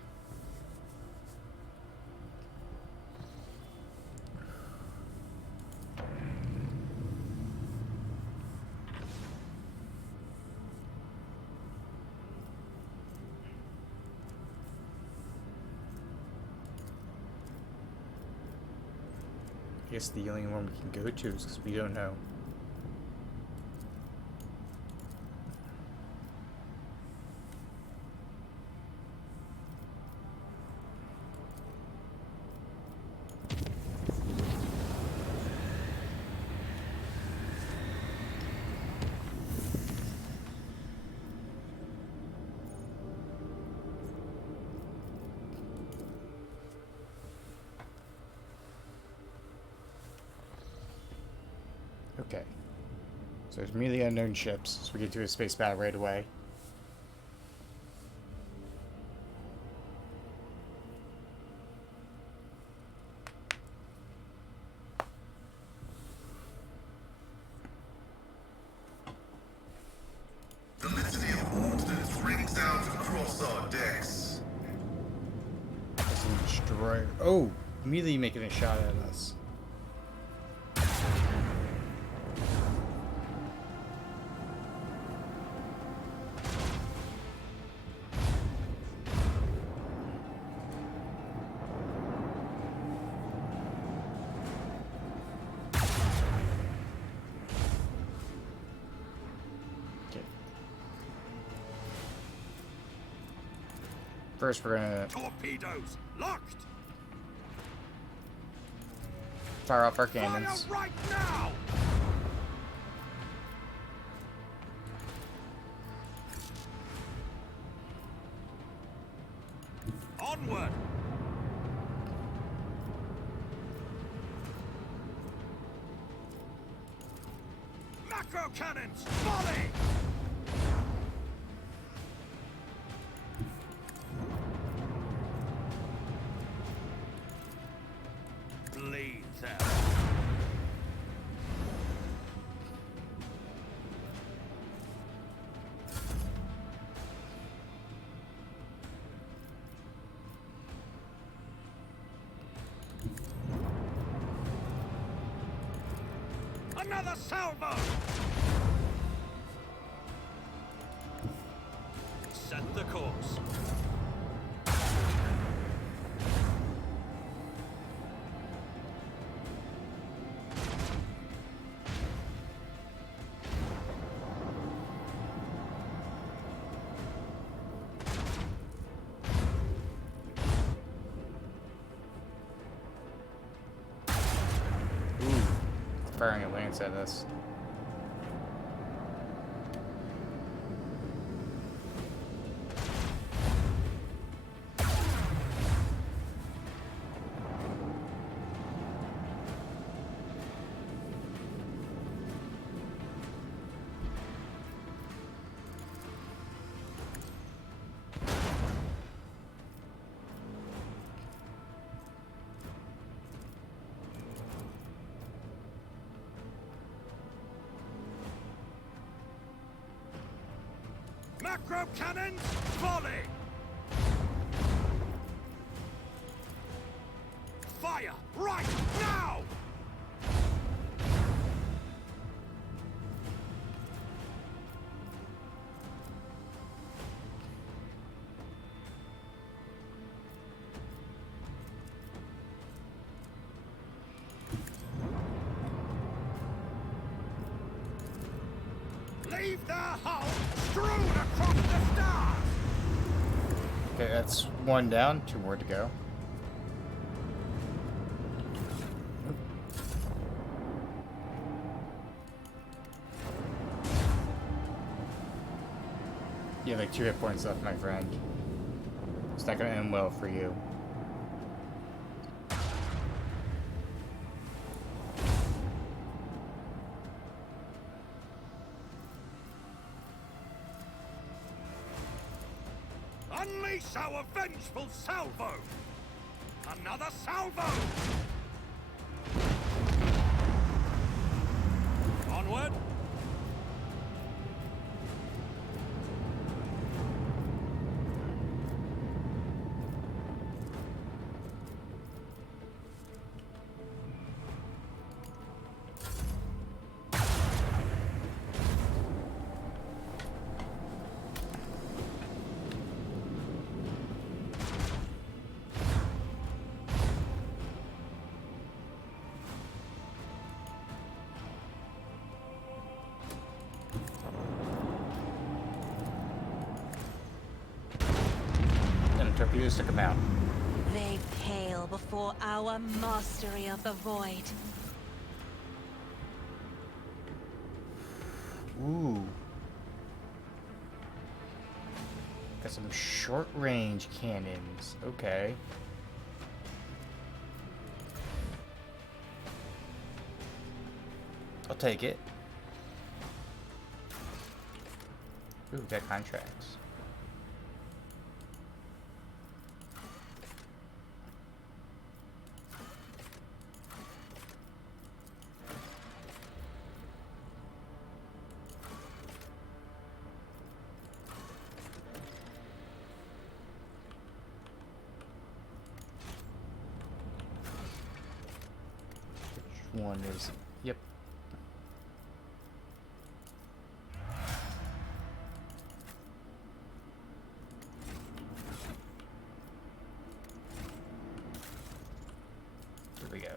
guess the only one we can go to is because we don't know. Okay. So there's immediately unknown ships, so we get to a space battle right away. The litany of ordnance rings out across our decks. There's some destroyer. Oh! Immediately making a shot at us. First, we're gonna Torpedoes locked. fire off our Fire cannons. right now. Onward. Macro cannons, volley. Bleed them. Another salvo! Set the course. Firing a lance at us. Macro cannons, volley! Fire right now! Leave their hull strewn across the stars! Okay, that's one down, two more to go. You have like 2 hit points left, my friend. It's not gonna end well for you. Unleash our vengeful salvo! Another salvo! Onward! torpedoes took him out. They pale before our mastery of the void. Ooh. Got some short-range cannons. Okay. I'll take it. Ooh, got contracts. Which one is... Yep. Here we go.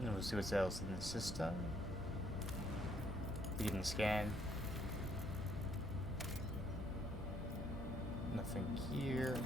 And we'll see what's else in the system. Beginning scan. Nothing here.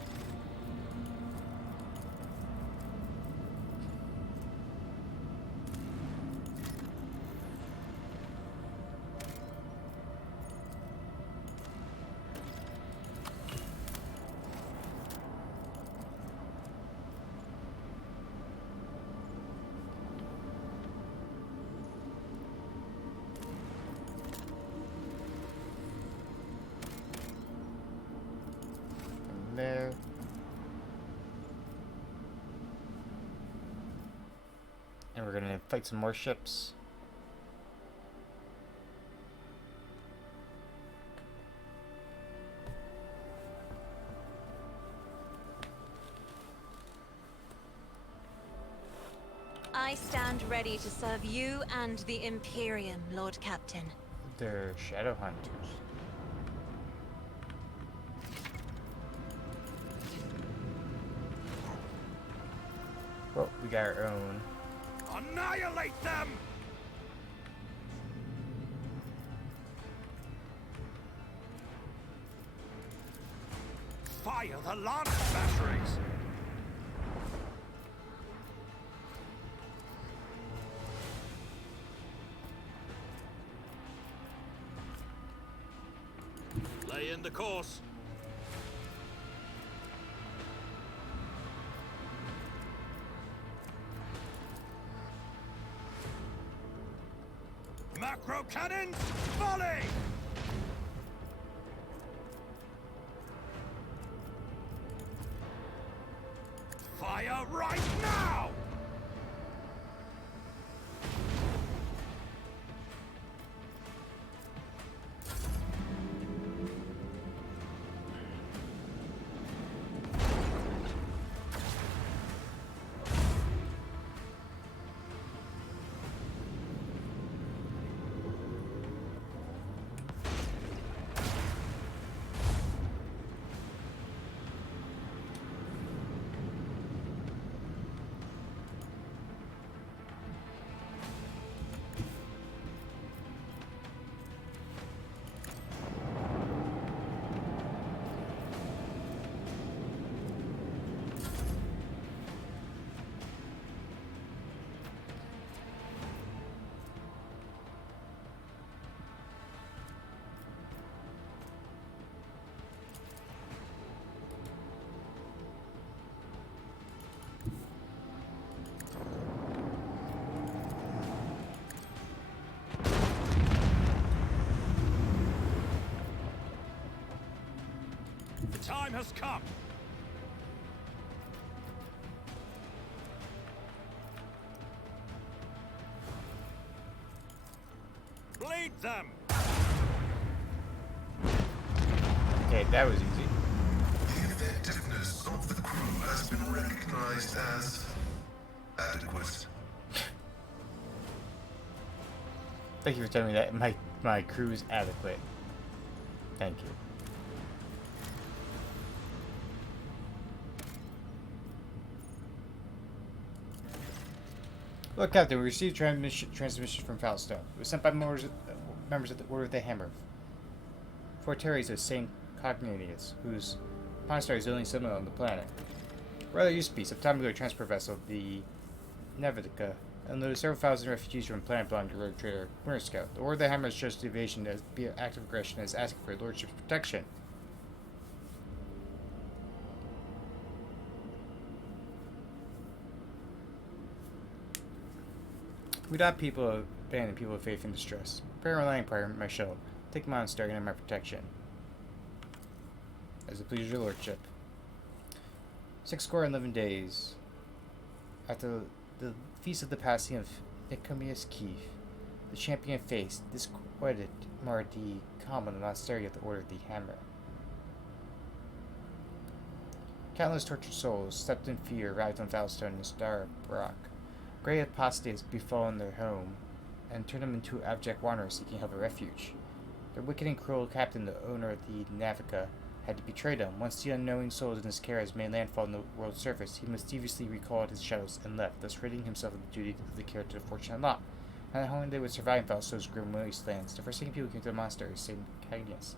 There. And we're gonna fight some more ships. I stand ready to serve you and the Imperium, Lord Captain. They're shadow hunters. Well, we got our own. Annihilate them! Fire the lance batteries! Lay in the course. Macro cannons, volley! Fire right now! has come. Bleed them! Okay, that was easy. The effectiveness of the crew has been recognized as adequate. Thank you for telling me that my crew is adequate. Thank you. Look, Captain, we received transmission from Falstone. It was sent by members of the Order of the Hammer. Forteres of St. Cognitius, whose monastery is the only settlement on the planet. Where there used to be, some time ago, a transport vessel, the Nevitica, unloaded several thousand refugees from planet belonging to rogue trader Winter Scout. The Order of the Hammer has judged the invasion as be an act of aggression and is asking for your lordship's protection. We adopt people abandon people of faith in distress. Prepare a landing prior my shuttle. Take monastery under my protection. As it pleases your lordship. 611 days. After the feast of the passing of Nicomeus Keith, the champion faced disquieted Mardi common the monastery of the Order of the Hammer. Countless tortured souls, stepped in fear, arrived on Valstone and Star Rock. Great apostasy has befallen their home, and turned them into abject wanderers seeking help and refuge. Their wicked and cruel captain, the owner of the Navica, had to betray them. Once the unknowing souls in his care has made landfall on the world's surface, he mischievously recalled his shadows and left, thus ridding himself of the duty of the care to the fortunate lot. And how long they would survive in Valstone's grim wastelands, the forsaken people came to the monastery of St. Cagnius,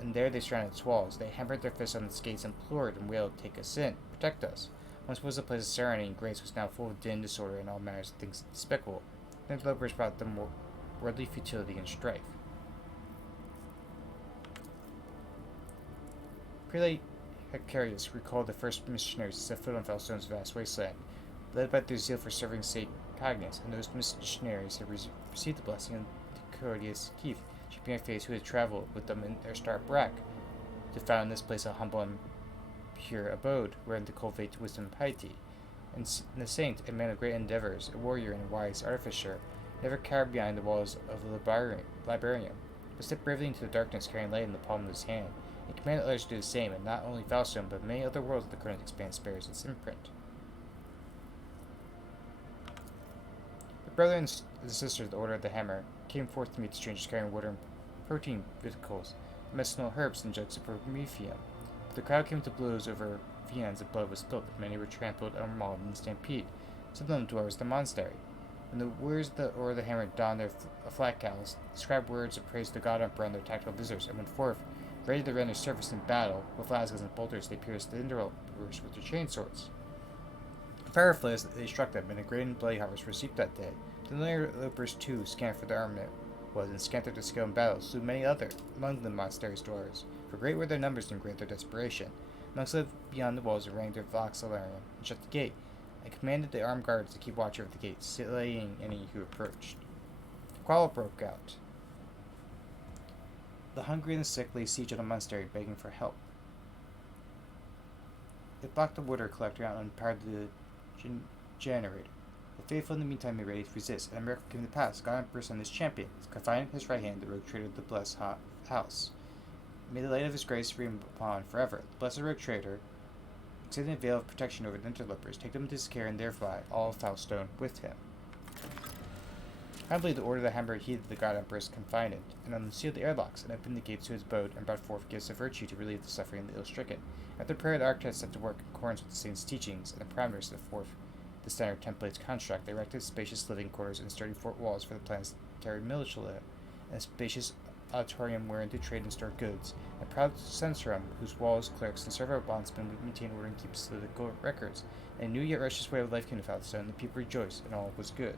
and there they surrounded its walls. They hammered their fists on its gates, implored and wailed, "Take us in, protect us." Once was a place of serenity and grace, was now full of din, disorder, and all manners of things despicable. The interlopers brought them worldly futility and strife. Prelate Hecarius recalled the first missionaries to set foot on Valstone's vast wasteland, led by their zeal for serving St. Cagnius, and those missionaries had received the blessing of Nicodius Keith, champion of faith, who had traveled with them in their star Brack, to found in this place a humble and pure abode, wherein to cultivate wisdom and piety. And the saint, a man of great endeavors, a warrior and a wise artificer, never cowered behind the walls of the Librarium, but stepped bravely into the darkness, carrying light in the palm of his hand, and commanded others to do the same, and not only Valstone, but many other worlds of the current expanse bears its imprint. The brother and the sister of the Order of the Hammer came forth to meet the strangers, carrying water and protein vehicles, medicinal herbs, and jugs of Promethium. The crowd came to blows over viands, and blood was spilled, but many were trampled or mauled in the stampede. Some of them dwellers of the monastery. When the warriors of the Order of the Hammer donned their flat cowls, described words of praise to God Emperor and their tactical visitors, and went forth, ready to render service in battle. With lascars and bolters, they pierced the interlopers with their chainswords. Fire flares, they struck them, and a great and bloody harvest was reaped that day. The interlopers, too, scanned for the armament was, and scattered their skill in battle, slew many other among the monastery's dwellers. For great were their numbers and great their desperation. Monks lived beyond the walls and rang their voxilarium, and shut the gate, and commanded the armed guards to keep watch over the gate, slaying any who approached. A quarrel broke out. The hungry and the sick laid siege on the monastery, begging for help. It blocked the water collector out and powered the generator. The faithful in the meantime made ready to resist, and a miracle came to pass. God Emperor sent his champion, confined in his right hand, the rogue trader of the blessed house. May the light of his grace reign upon forever. The blessed rogue trader, extending a veil of protection over the interlopers, take them into his care, and thereby all of Falstone with him. Humbly the Order of the Hammer heeded the God Emperor's confinement, and unsealed the airlocks, and opened the gates to his abode, and brought forth gifts of virtue to relieve the suffering of the ill-stricken. After prayer, the architects set to work in accordance with the saint's teachings, and the parameters of the standard template's construct. They erected spacious living quarters and sturdy fort walls for the planetary militia, and a spacious auditorium wherein to trade and store goods, and a proud censorum whose walls, clerks, and servo bondsmen would maintain order and keep political records. And a new yet righteous way of life came to Falstone, and the people rejoiced, and all was good.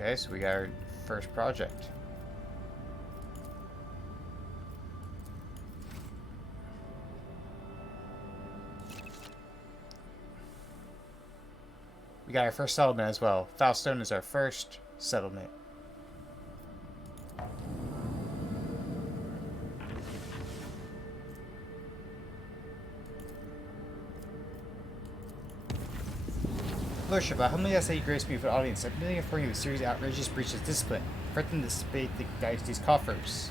Okay, so we got our first project. We got our first settlement as well. Foulstone is our first settlement. Lordship, I humbly ask that you grace me with an audience. I'm merely informing you of a series of outrageous breaches of discipline, threatening to dissipate the dynasty's coffers.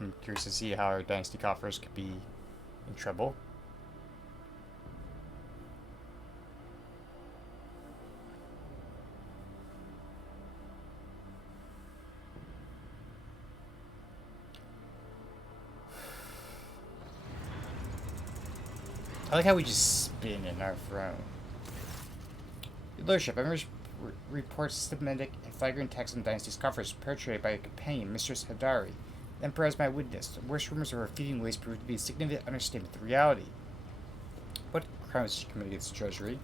I'm curious to see how our dynasty coffers could be in trouble. I like how we just spin in our throne. Your Lordship, I report systematic and flagrant attacks on Dynasty's coffers perpetrated by your companion, Mistress Hadari. The Emperor as my witness. The worst rumors of her thieving ways proved to be a significant understatement of the reality. What crimes did she commit against the Treasury?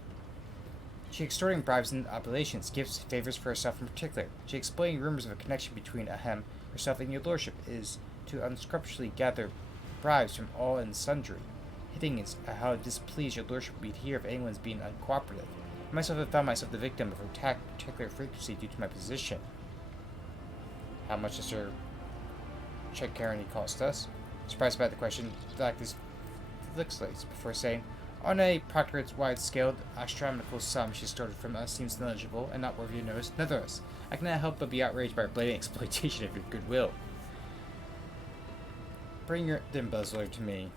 She extorting bribes and oblations, gifts, favors for herself in particular. She exploiting rumors of a connection between Ahem, herself, and your Lordship is to unscrupulously gather bribes from all and sundry. Hitting is how displeased your Lordship would be to hear of anyone's being uncooperative. I myself have found myself the victim of her attack with particular frequency due to my position. How much does her check guarantee cost us? Surprised by the question, Galactus looks like before saying, on a proctorate-wide scale, the astronomical sum she extorted from us seems negligible and not worthy of notice. Nevertheless, I cannot help but be outraged by her blatant exploitation of your goodwill. Bring the embezzler to me.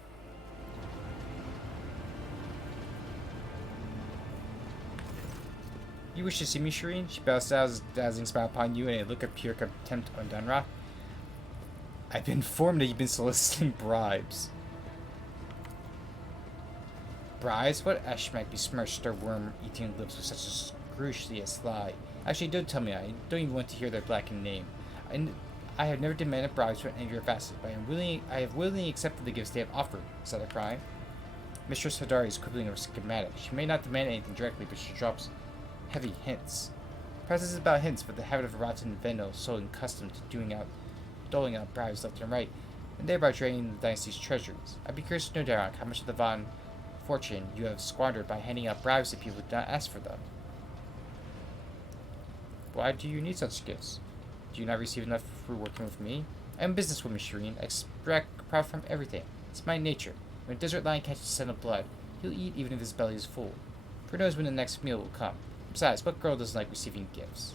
You wish to see me, Shireen? She bestows a dazzling smile upon you and a look of pure contempt on Dunrock. I've been informed that you've been soliciting bribes. Bribes? What ash might besmirched her worm-eating lips with such a scrutious lie? Actually, don't tell me. I don't even want to hear their blackened name. I have never demanded bribes from any of your vassals, but I have willingly accepted the gifts they have offered. Is that a crime? Mistress Hadari is quibbling over schematic. She may not demand anything directly, but she drops heavy hints. Perhaps this is about hints, but the habit of a rotten Vendel so accustomed to doling out bribes left and right, and thereby draining the dynasty's treasuries. I'd be curious to know, Darrock, how much of the Von fortune you have squandered by handing out bribes to people who did not ask for them. Why do you need such gifts? Do you not receive enough through working with me? I am a businesswoman, Shireen. I extract profit from everything. It's my nature. When a desert lion catches a scent of blood, he'll eat even if his belly is full. For who knows when the next meal will come. Besides, what girl doesn't like receiving gifts?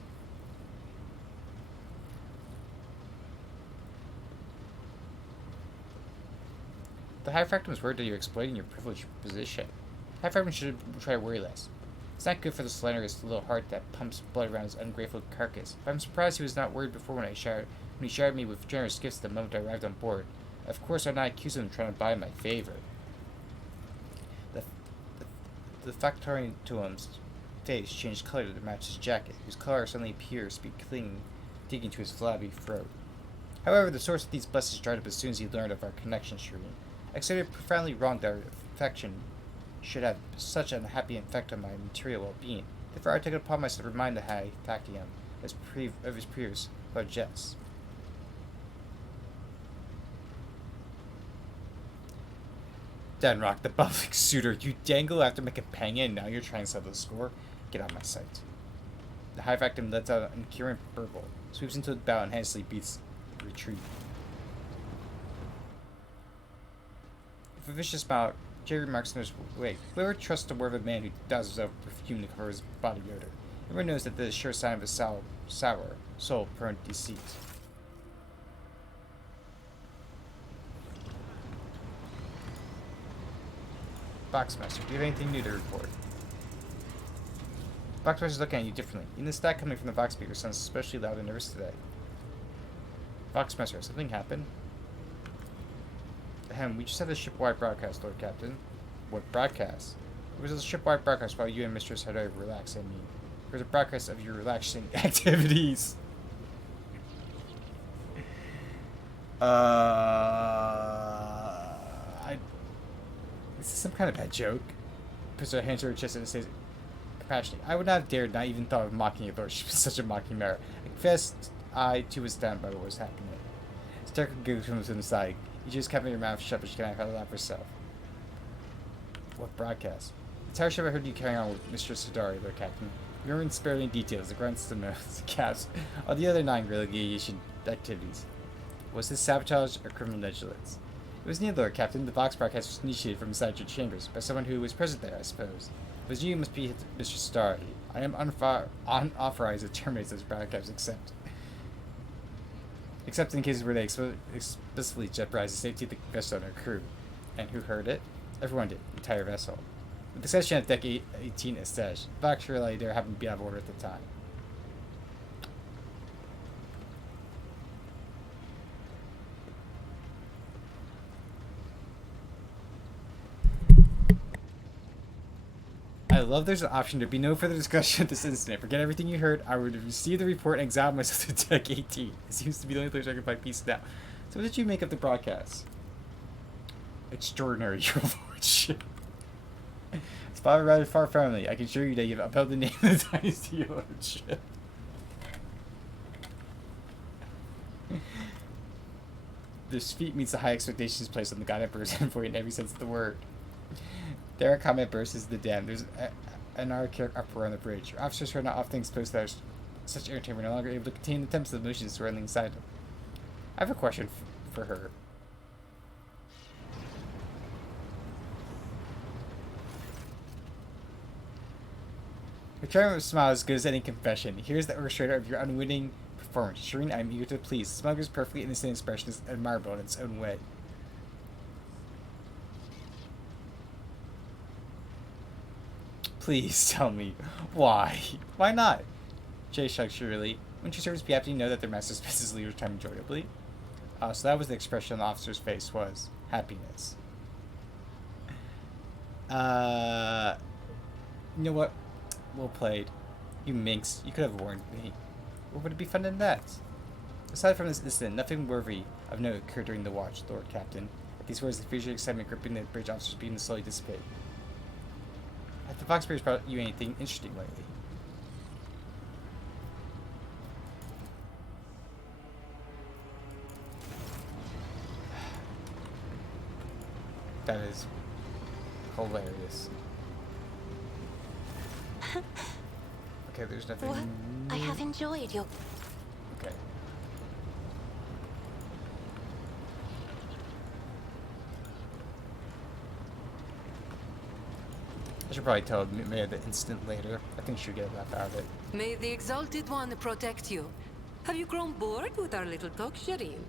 The High Fractum is worried that you're exploiting your privileged position. High Fractum should try to worry less. It's not good for the slanderous little heart that pumps blood around his ungrateful carcass, but I'm surprised he was not worried before when he showered me with generous gifts the moment I arrived on board. Of course, I'm not accusing him of trying to buy my favor. The Factorin's face changed color to match his jacket, whose color suddenly appears to be digging to his flabby throat. However, the source of these blessings dried up as soon as he learned of our connection, Shireen. I consider it profoundly wrong that our affection should have such an unhappy effect on my material well-being. Therefore, I take it upon myself to remind the High Factium of his previous largesse. Dunrock, the buffing suitor, you dangle after my companion, and now you're trying to settle the score? Get out of my sight. The High Factum lets out an incurant burble, sweeps into the bow, and hastily beats retreat. With a vicious smile, Jerry remarks in his way, whoever trusts the word of a man who dazzles out perfume to cover his body odor? Everyone knows that this is a sure sign of a sour, soul-prone deceit. Boxmaster, do you have anything new to report? Boxmaster's looking at you differently. Even the stack coming from the Vox speaker sounds especially loud and nervous today. Voxmaster, has something happened? Ahem, we just had a shipwide broadcast, Lord Captain. What broadcast? It was a shipwide broadcast while you and Mistress Hadari relaxed, I mean. It was a broadcast of your relaxing activities. This is some kind of bad joke. Puts her hand to her chest and says, passionate. I would not have dared, not even thought of mocking your lordship in such a mocking manner. I confess, I too was stunned by what was happening. Stark giggled from the side. You just kept your mouth shut, but she cannot laugh herself. What broadcast? The entire ship I heard you carrying on with Mr. Sidari, Lord Captain. You weren't spared any details, the grunts, the moans, the gasps, all the other 9 relegation activities. Was this sabotage or criminal negligence? It was neither, Lord Captain. The Vox broadcast was initiated from inside your chambers, by someone who was present there, I suppose. If it was you, must be Mr. Sidari. I am unauthorized to terminate such broadcasts except in cases where they explicitly jeopardize the safety of the vessel and her crew. And who heard it? Everyone did, the entire vessel. With the exception of Deck 18 Estesh, Vox relay there happened to be out of order at the time. I love there's an option to be no further discussion of this incident. Forget everything you heard. I would receive the report and exile myself to Deck 18. It seems to be the only place I can find peace now. So what did you make of the broadcast? Extraordinary, your lordship. Spotted rather far from me. I can assure you that you have upheld the name of the dynasty, your lordship. This feat meets the high expectations placed on the God Emperor's envoy in every sense of the word. There, a comment bursts the dam. There's an anarchic uproar on the bridge. Your officers are not often exposed to such entertainment, no longer able to contain the tempest of emotions swirling inside them. I have a question for her. Her charming smile is as good as any confession. Here's the orchestrator of your unwitting performance. Shireen, I am eager to please. Smuggler's perfectly innocent expression is admirable in its own way. Please tell me. Why? Why not? Jay shrugged cheerily. Wouldn't your servants be happy to know that their master spends his leisure time enjoyably? So that was the expression on the officer's face, was happiness. You know what? Well played. You minx. You could have warned me. What would it be fun in that? Aside from this incident, nothing worthy of note occurred during the watch, Lord Captain. At these words, the future excitement gripping the bridge officers began to slowly dissipate. Have the Vox Bridge brought you anything interesting lately? That is hilarious. Okay, there's nothing. What? I have enjoyed your... Okay. I should probably tell Maya the instant later. I think she'll get a laugh out of it. May the Exalted One protect you. Have you grown bored with our little talk, Shireen?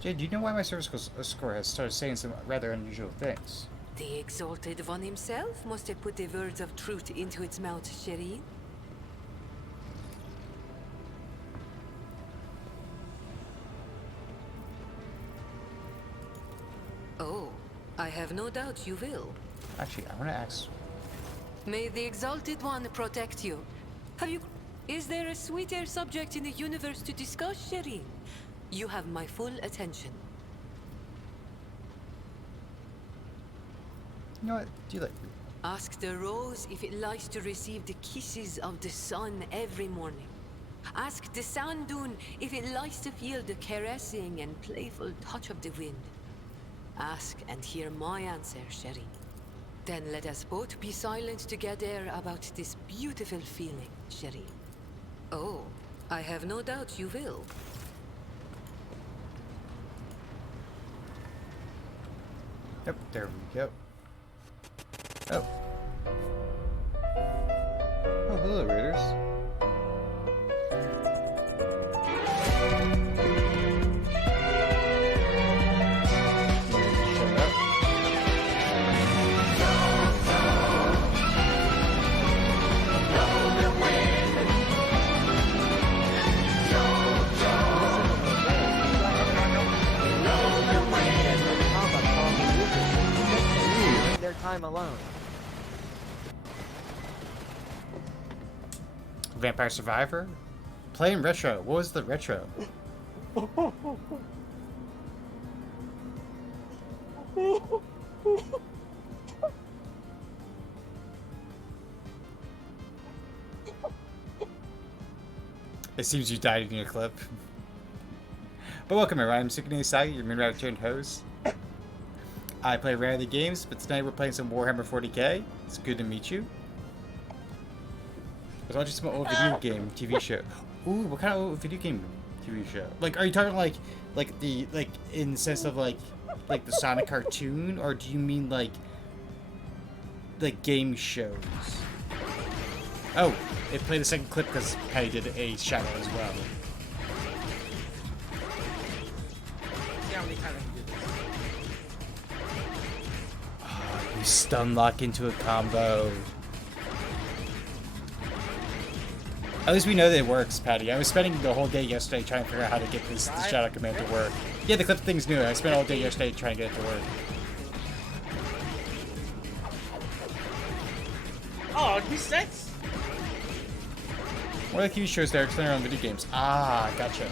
Jay, do you know why my service score has started saying some rather unusual things? The Exalted One himself must have put the words of truth into its mouth, Shireen. Oh, I have no doubt you will. Actually, I want to ask. May the Exalted One protect you. Have you... Is there a sweeter subject in the universe to discuss, Shireen? You have my full attention. You know what? Do you like... Ask the rose if it likes to receive the kisses of the sun every morning. Ask the sand dune if it likes to feel the caressing and playful touch of the wind. Ask and hear my answer, Sherry. Then let us both be silent together about this beautiful feeling, Sherry. Oh, I have no doubt you will. Yep, there we go. Oh. Oh, hello, Raiders. Shut up. Their time alone. Vampire Survivor? Playing retro. What was the retro? It seems you died in your clip. But welcome everyone, I'm Sukune Saga, your main router turned host. I play rarely games, but tonight we're playing some Warhammer 40k. It's good to meet you. I was watching some old video game TV show. Ooh, what kind of old video game TV show? Like, are you talking like in the sense of like the Sonic cartoon, or do you mean like game shows? Oh, it played the second clip because Patty did a shadow as well. You stun lock into a combo. At least we know that it works, Patty. I was spending the whole day yesterday trying to figure out how to get this shadow command to work. Yeah, the clip thing's new. I spent all day yesterday trying to get it to work. Oh, it resets? What are the TV shows that are explained around video games? Ah, gotcha.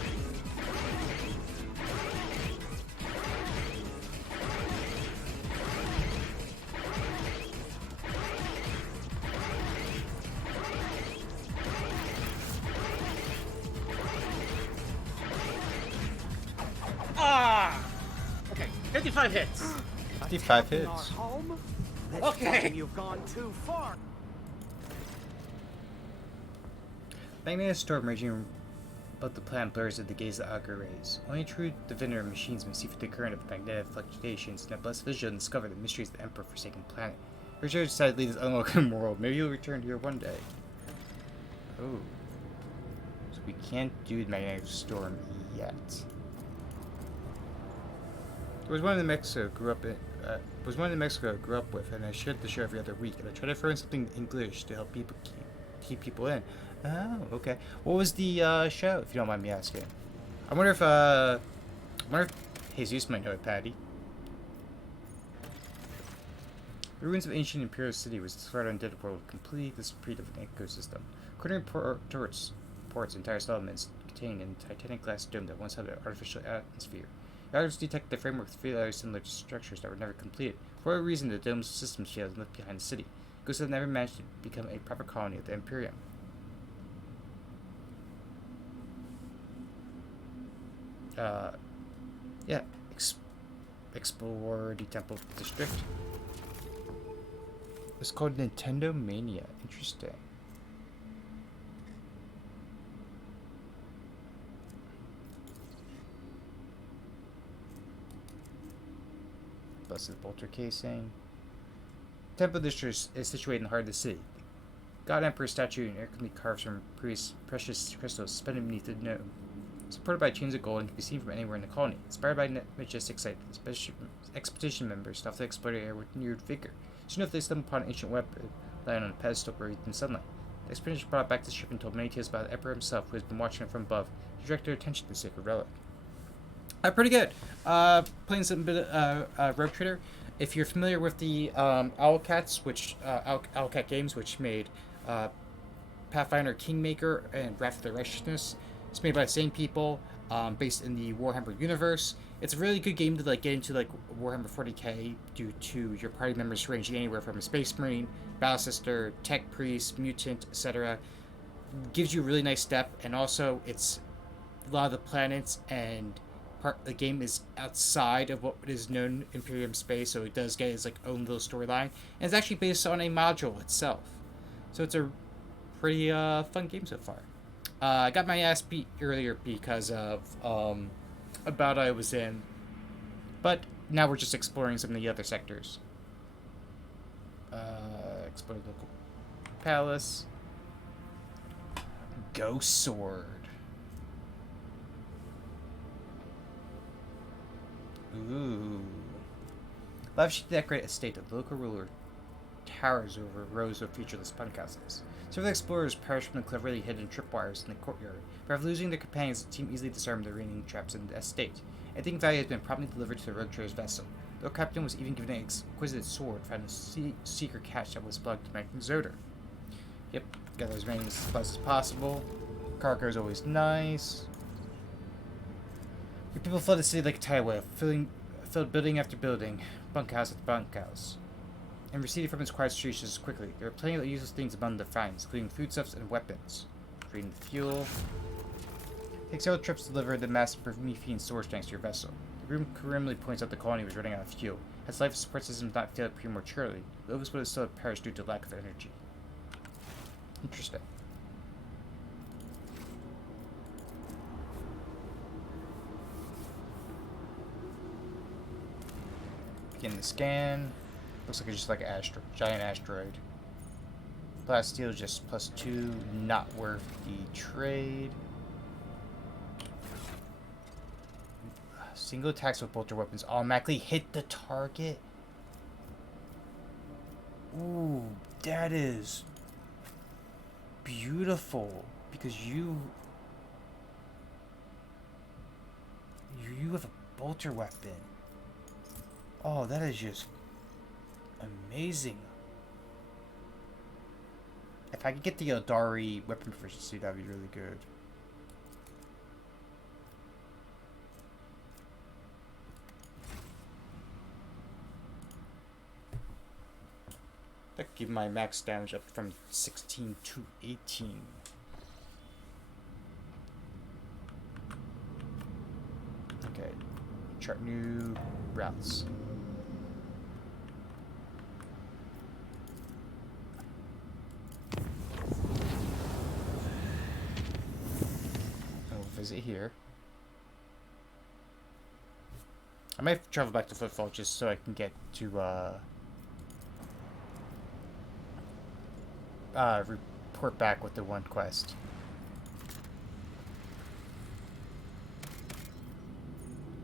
Ah! Okay, 55 hits. 55 hits. Okay. You've gone too far. Magnetic storm raging above the planet blurs at the gaze of the Augur rays. Only true diviner machines may see through the current of magnetic fluctuations and have less vision and discover the mysteries of the Emperor-forsaken planet. Richard decided to leave this unwelcome world. Maybe he'll return here one day. Oh. So we can't do the magnetic storm yet. There was one in Mexico I grew up with, and I shared the show every other week, and I tried to throw in something English to help people keep people in. Oh, okay. What was the show, if you don't mind me asking? I wonder if Jesus might know it, Patty. The ruins of ancient Imperial City was discovered on Dead World, completely disappeared of an ecosystem. According to reports, entire settlements contained a titanic glass dome that once had an artificial atmosphere. The authors detected the framework with very similar to structures that were never completed. For whatever reason, the dome's systems failed and left behind the city. Ghosts have never managed to become a proper colony of the Imperium. Yeah. Explore the Temple District. It's called Nintendo Mania. Interesting. Blessed Bolter casing. Temple District is situated in the heart of the city. God Emperor statue and intricately carved from precious crystals suspended beneath the dome. Supported by chains of gold and can be seen from anywhere in the colony. Inspired by majestic sight, expedition members stealthily explore the area with renewed vigor. Soon enough, they stumbled upon an ancient weapon lying on a pedestal buried in sunlight. The expedition brought back the ship and told many tales about the Emperor himself, who has been watching it from above. He directed their attention to the sacred relic. Pretty good. Playing some bit of Rogue Trader. If you're familiar with the Owlcats, Owlcat Games, which made Pathfinder Kingmaker and Wrath of the Righteousness, it's made by the same people, based in the Warhammer universe. It's a really good game to get into Warhammer 40k due to your party members ranging anywhere from a Space Marine, Battle Sister, Tech Priest, Mutant, etc. Gives you a really nice depth, and also it's a lot of the planets and the game is outside of what is known Imperium space, so it does get its own little storyline, and it's actually based on a module itself. So it's a pretty fun game so far. I got my ass beat earlier because of a battle I was in, but now we're just exploring some of the other sectors. Explore the local palace. Ghost Sword. Ooh. Lavishly decorated estate of the local ruler towers over rows of featureless bunkhouses. Several explorers perished from the cleverly hidden tripwires in the courtyard, but after losing their companions, the team easily disarmed the remaining traps in the estate. Anything value has been promptly delivered to the rogue trader's vessel. The captain was even given an exquisite sword found in a secret cache that was plugged to Magna Zoder. Yep, gather as many supplies as possible. Cargo is always nice. Your people flood the city like a tidal wave, filled building after building, bunkhouse after bunkhouse, and receded from its quiet streets just quickly. There were plenty of useless things among the finds, including foodstuffs and weapons. Reading the fuel. Takes several trips to deliver the massive Promethean storage tanks to your vessel. The room grimly points out the colony was running out of fuel. As life support systems not failed prematurely, Lovis would have still perished due to lack of energy. Interesting. Begin the scan. Looks like it's just like an giant asteroid. Plasteel is just +2, not worth the trade. Single attacks with bolter weapons automatically hit the target. Ooh, that is beautiful because you have a bolter weapon. Oh, that is just amazing. If I could get the Eldari weapon proficiency, that'd be really good. That could give my max damage up from 16 to 18. Okay. Chart new routes. I'll visit here. I might travel back to Footfall just so I can get to report back with the one quest.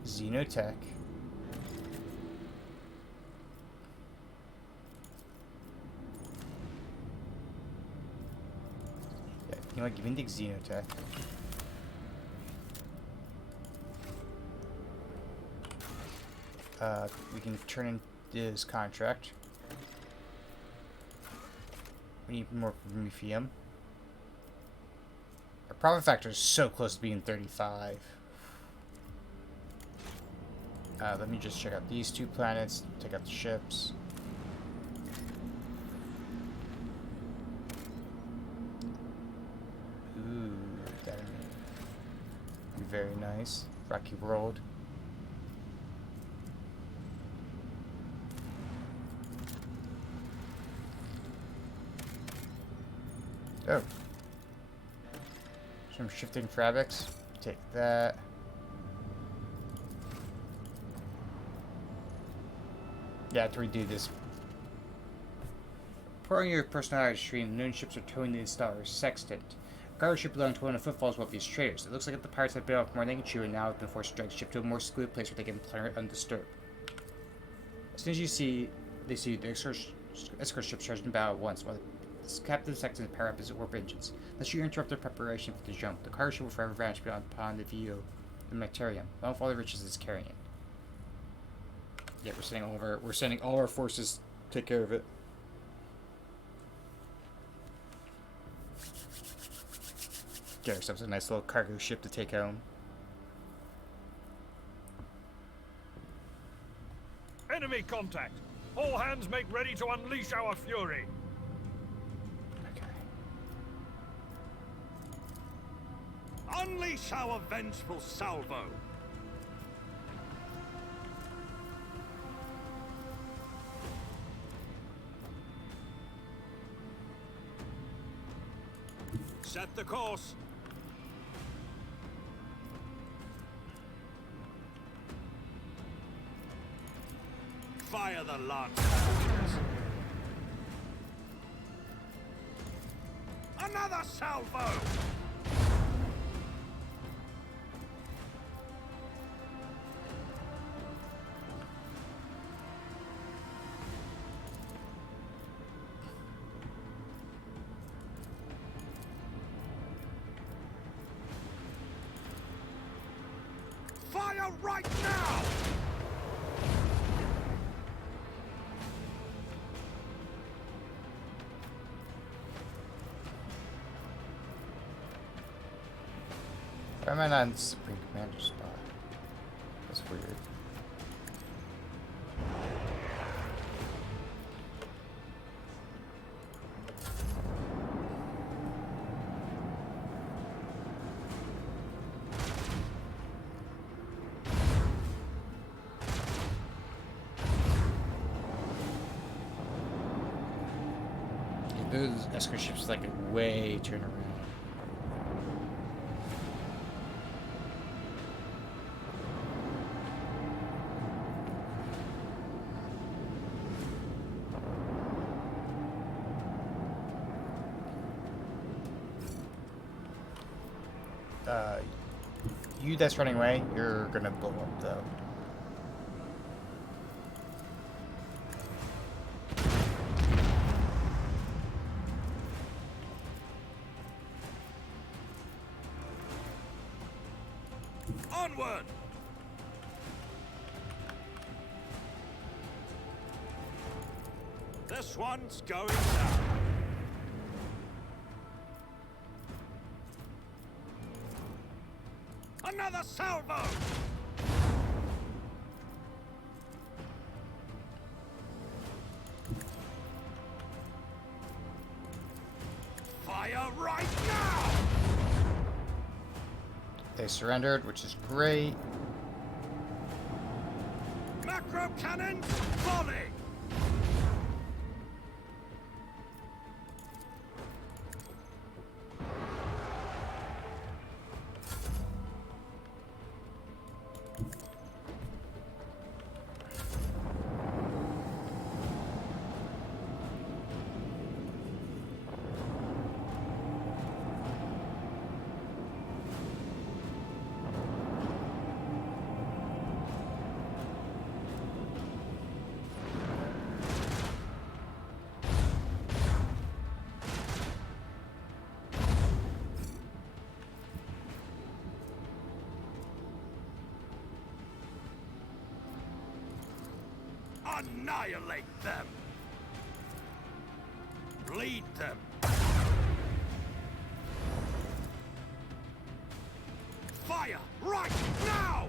Xenotech. Yeah, you know what? Give me the Xenotech. We can turn in this contract. We need more Prometheum. Our profit factor is so close to being 35. Let me just check out these two planets, take out the ships. Ooh, that would be very nice. Rocky World. Oh. Some shifting fabrics. Take that. Yeah, to redo this. Pouring your personality stream, the known ships are towing the Installer Sextant. A cargo ship belonging to one of Footfall's wealthiest traders. It looks like the pirates have been off more than they can chew and now have been forced to drag the ship to a more secluded place where they can plunder it undisturbed. As soon as they see the escort ship charged in battle at once, while Captain Sexton power up his warp engines. Unless you interrupt their preparation for the jump, the cargo ship will forever vanish upon the view of the Materium, along with all the riches it's carrying. Yeah, we're sending all our forces to take care of it. Get ourselves a nice little cargo ship to take home. Enemy contact! All hands make ready to unleash our fury! Unleash our vengeful salvo! Set the course! Fire the lance! Another salvo! Fire right now! Why am I not in Supreme Commander spot? That's weird. Those escort ships like a way turn around. You that's running away, you're gonna blow up though. Onward! This one's going down. Another salvo! Fire right now! They surrendered, which is great. Macro cannons, volley! Annihilate them! Bleed them! Fire right now!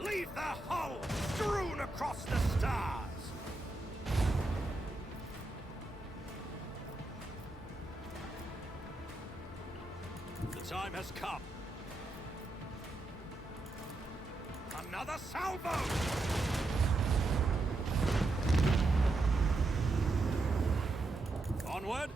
Leave their hull strewn across the stars! The time has come. Another salvo! Onward!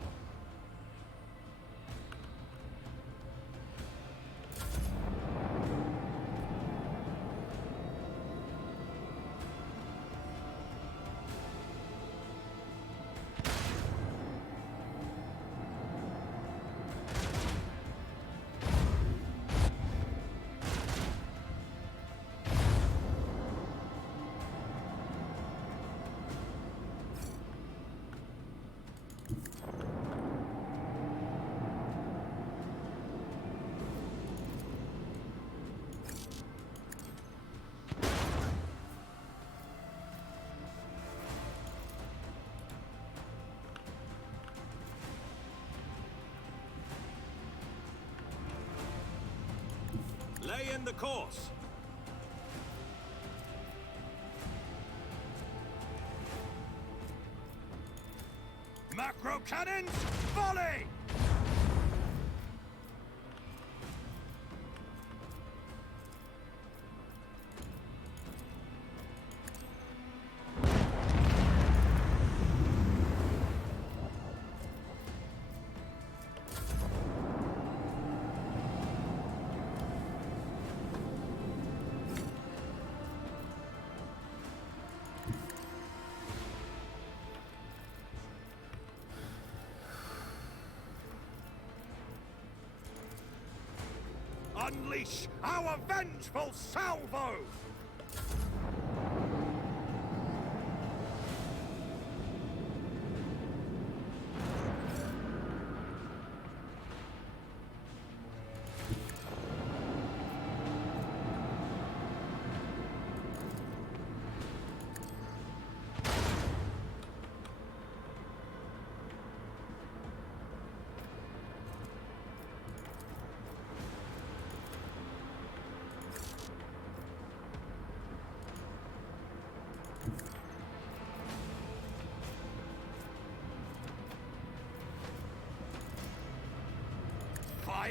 Lay in the course. Macro cannons, volley! Unleash our vengeful salvo!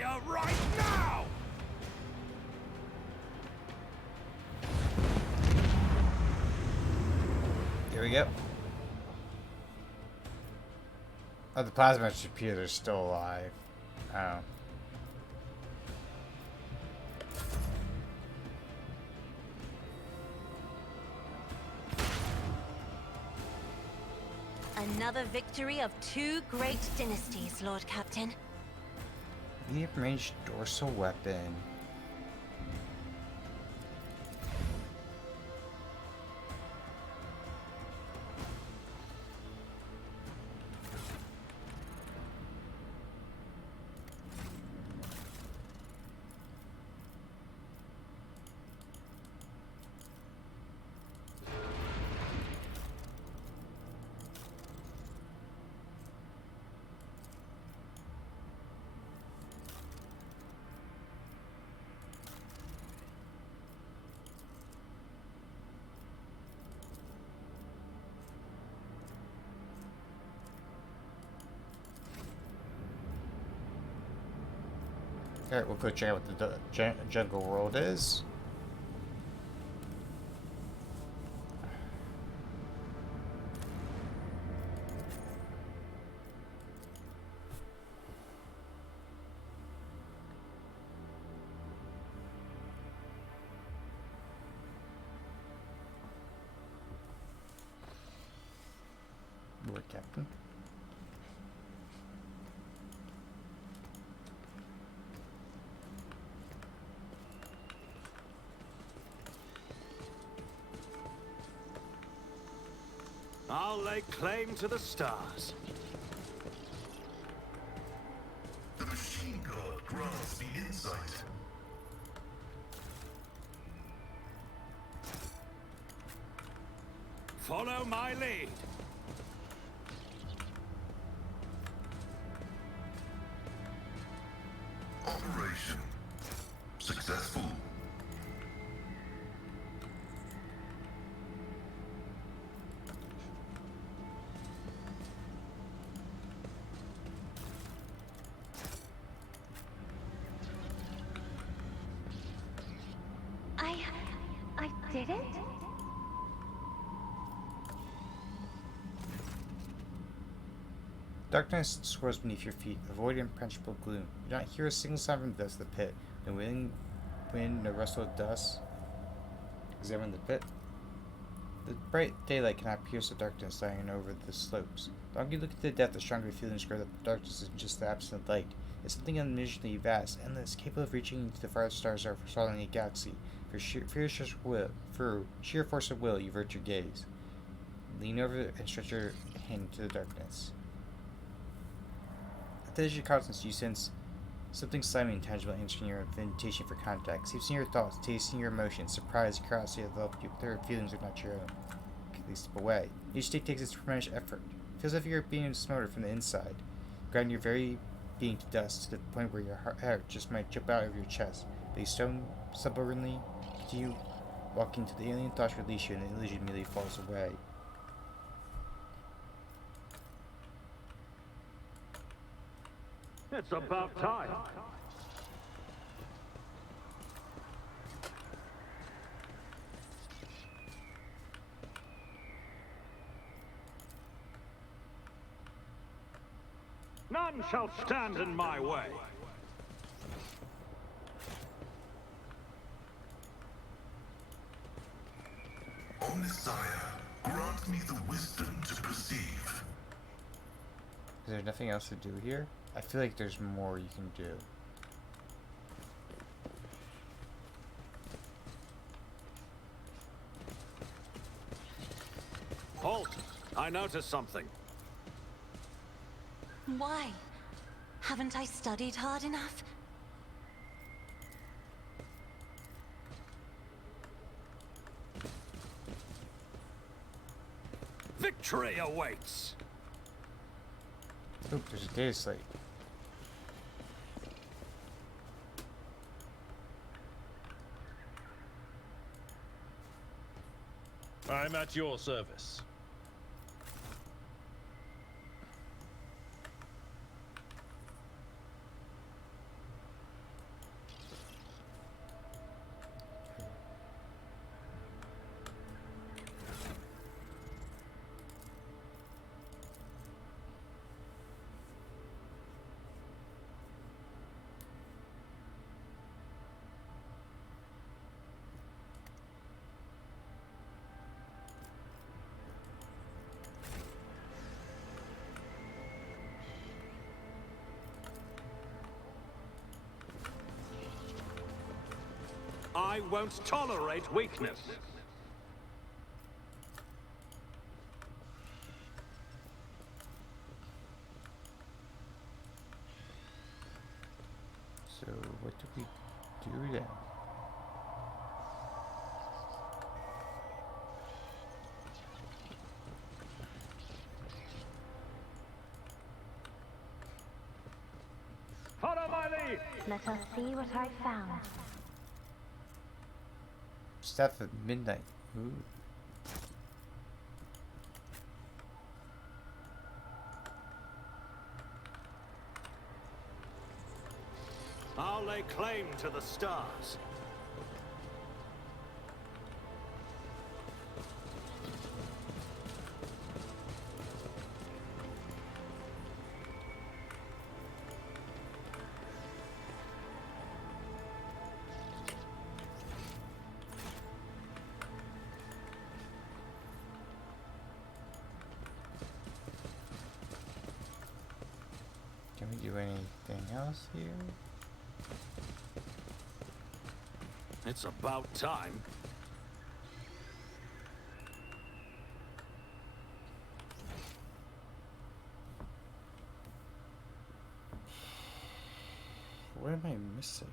fire right now! Here we go. Oh, the plasma computers are still alive. Oh. Another victory of 2 great dynasties, Lord Captain. Medium range dorsal weapon. Alright, we'll go check out what the jungle world is. Lord Captain. I'll lay claim to the stars. The machine god grants the insight. Follow my lead. Operation successful. I did it? Darkness swirls beneath your feet, avoid impenetrable gloom. You do not hear a single sound from the depths of the pit. No wind, no rustle of dust. Examine the pit. The bright daylight cannot pierce the darkness lying over the slopes. The longer you look into the depth, the stronger feelings grow that the darkness isn't just the absence of light. It's something unmeasurably vast, endless, capable of reaching into the farthest stars or swallowing a galaxy. For sheer force of will, you avert your gaze. Lean over and stretch your hand into the darkness. At the edge of your consciousness, you sense something slimy and tangible answering your invitation for contact. Seeping your thoughts, tasting your emotions, surprise, curiosity, love, their feelings are not your own. They slip away. Each day takes its tremendous effort. It feels as if you're being smothered from the inside, grinding your very being to dust to the point where your heart just might jump out of your chest. But you stubbornly continue walking till the alien thoughts release you and the illusion immediately falls away. It's about time. None shall stand in my way. O Messiah, grant me the wisdom to perceive. Is there nothing else to do here? I feel like there's more you can do. Halt! I noticed something. Why? Haven't I studied hard enough? Victory awaits! Oop, there's a data slate. I'm at your service. I won't tolerate weakness. So what do we do then? Follow my lead! Let us see what I found. Staff at midnight. Ooh. I'll lay claim to the stars. Can we do anything else here? It's about time. What am I missing?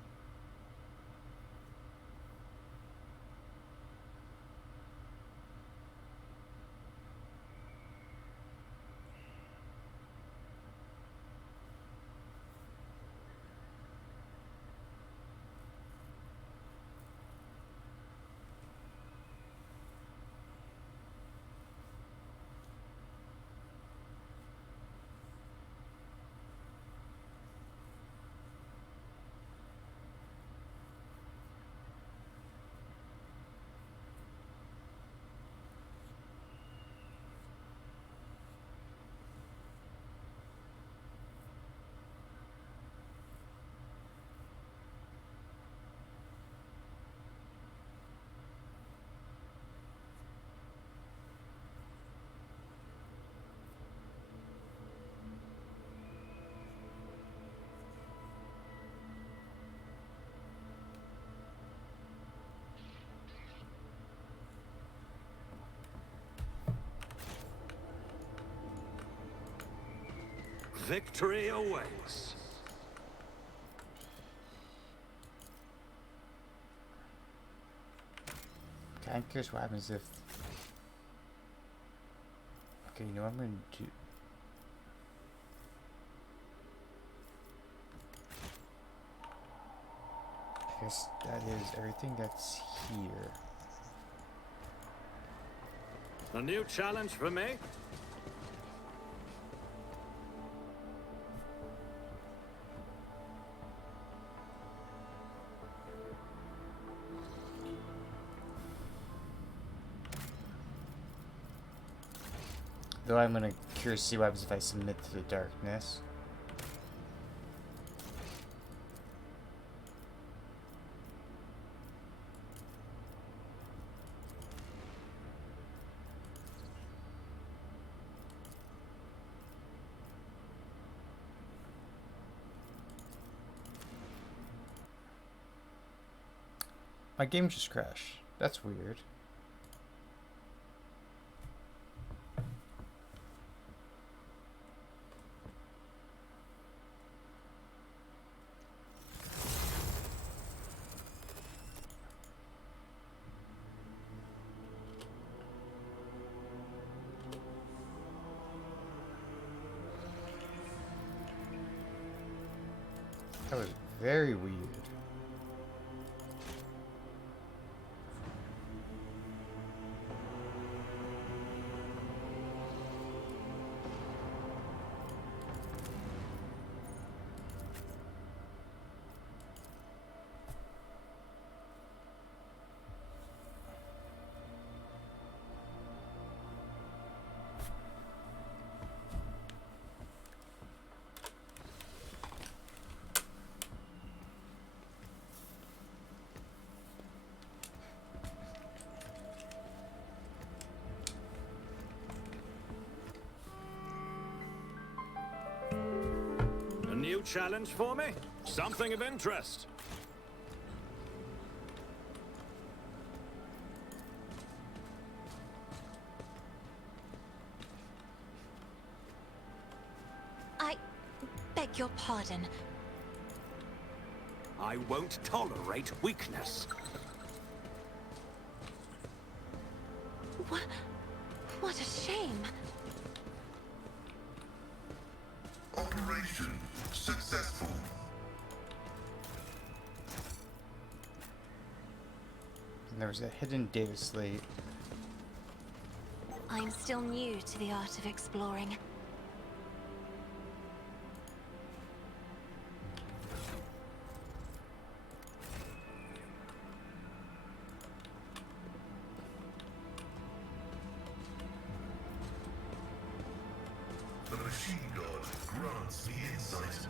Victory awaits. I'm curious what happens if... Okay, you know what I'm gonna do? I guess that is everything that's here. A new challenge for me? Though I'm gonna curious to see what happens if I submit to the darkness. My game just crashed. That's weird. That was very weird. A new challenge for me? Something of interest. beg your pardon. I won't tolerate weakness. What a shame. Operation successful. And there was a hidden data slate. I'm still new to the art of exploring. The machine god grants me insight.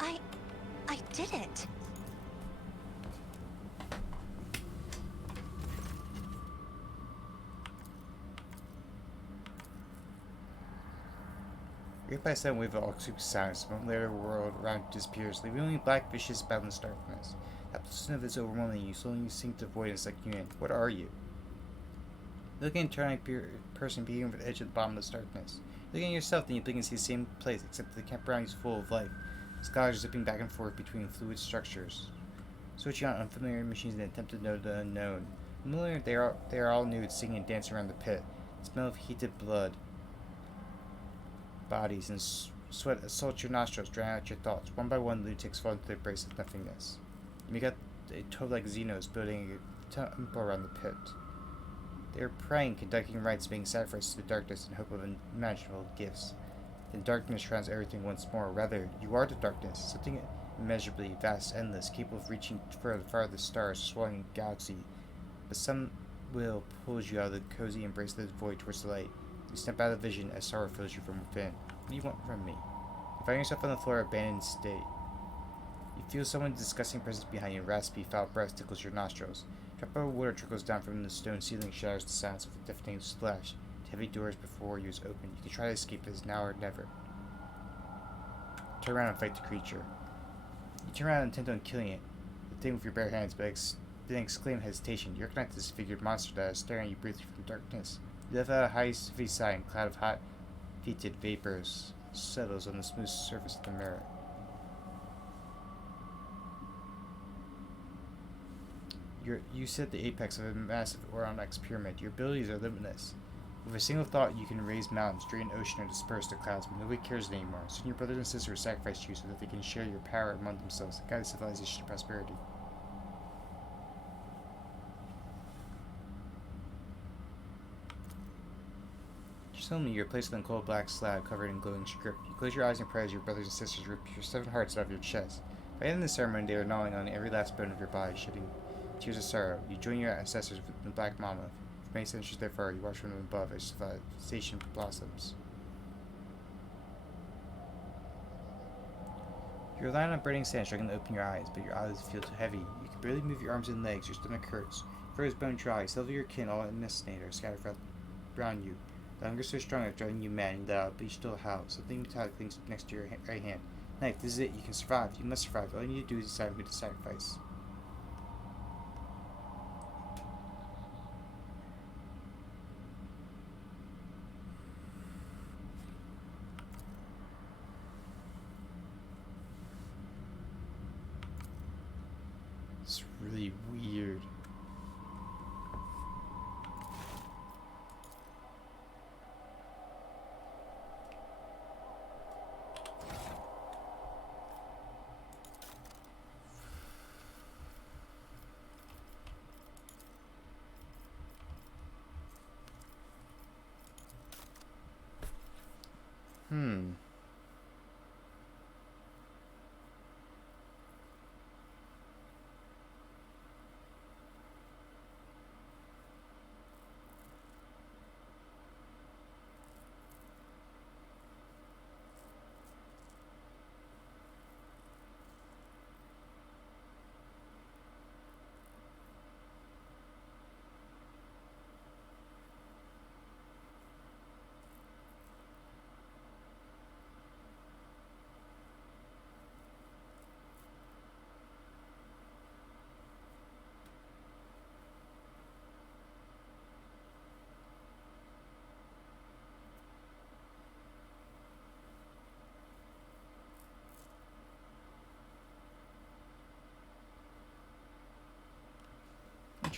I did it. Great by sudden wave of electric silence, the later world around you disappears, leaving only black, vicious, boundless darkness. After of this overwhelming you, slowly sink to voidness like you in. What are you? Looking internally person being over the edge of the bottomless darkness. Looking at yourself, then you blink and see the same place, except the camp around you is full of life. Scholars zipping back and forth between fluid structures, switching on unfamiliar machines in an attempt to know the unknown. Familiar, they are all nude, singing and dancing around the pit. The smell of heated blood, bodies, and sweat assault your nostrils, drowning out your thoughts. One by one, lunatics fall into their brace of nothingness. You got a toad like Xenos building a temple around the pit. They are praying, conducting rites, being sacrificed to the darkness in hope of unimaginable gifts. Then darkness surrounds everything once more. Rather, you are the darkness, something immeasurably vast, endless, capable of reaching for the farthest stars, swallowing a galaxy. But some will pulls you out of the cozy embrace of the void towards the light. You step out of the vision as sorrow fills you from within. What do you want from me? You find yourself on the floor, abandoned state. You feel someone's disgusting presence behind you. Raspy, foul breath tickles your nostrils. A drop of water trickles down from the stone ceiling, shatters the sounds of a deafening splash. The heavy doors before you is open. You can try to escape, but it's now or never. Turn around and fight the creature. You turn around intent on killing it, the thing with your bare hands, but then exclaim hesitation. You recognize this figured monster that is staring at you briefly from darkness. You let out a high, heavy sigh, and a cloud of hot, fetid vapors settles on the smooth surface of the mirror. You sit at the apex of a massive Orion-X pyramid. Your abilities are limitless. With a single thought, you can raise mountains, drain ocean, or disperse the clouds, but nobody cares anymore. Soon your brothers and sisters sacrifice you so that they can share your power among themselves and guide civilization to prosperity. Suddenly, you're placed on a cold black slab covered in glowing script. You close your eyes and pray as your brothers and sisters rip your 7 hearts out of your chest. By the end of the ceremony, they are gnawing on every last bone of your body, shedding tears of sorrow. You join your ancestors with the Black Mama. For many centuries therefore, you watch from above as civilization blossoms. You're lying on burning sand, struggling to open your eyes, but your eyelids feel too heavy. You can barely move your arms and legs. Your stomach hurts. Your fur is bone dry. Several of your kin, all ensnared, are scattered around you. The hunger is so strong it's driving you mad and loud, but you still howl. Something metallic clings next to your right hand. Knife, this is it. You can survive. You must survive. All you need to do is decide who to sacrifice. It's really weird. Hmm.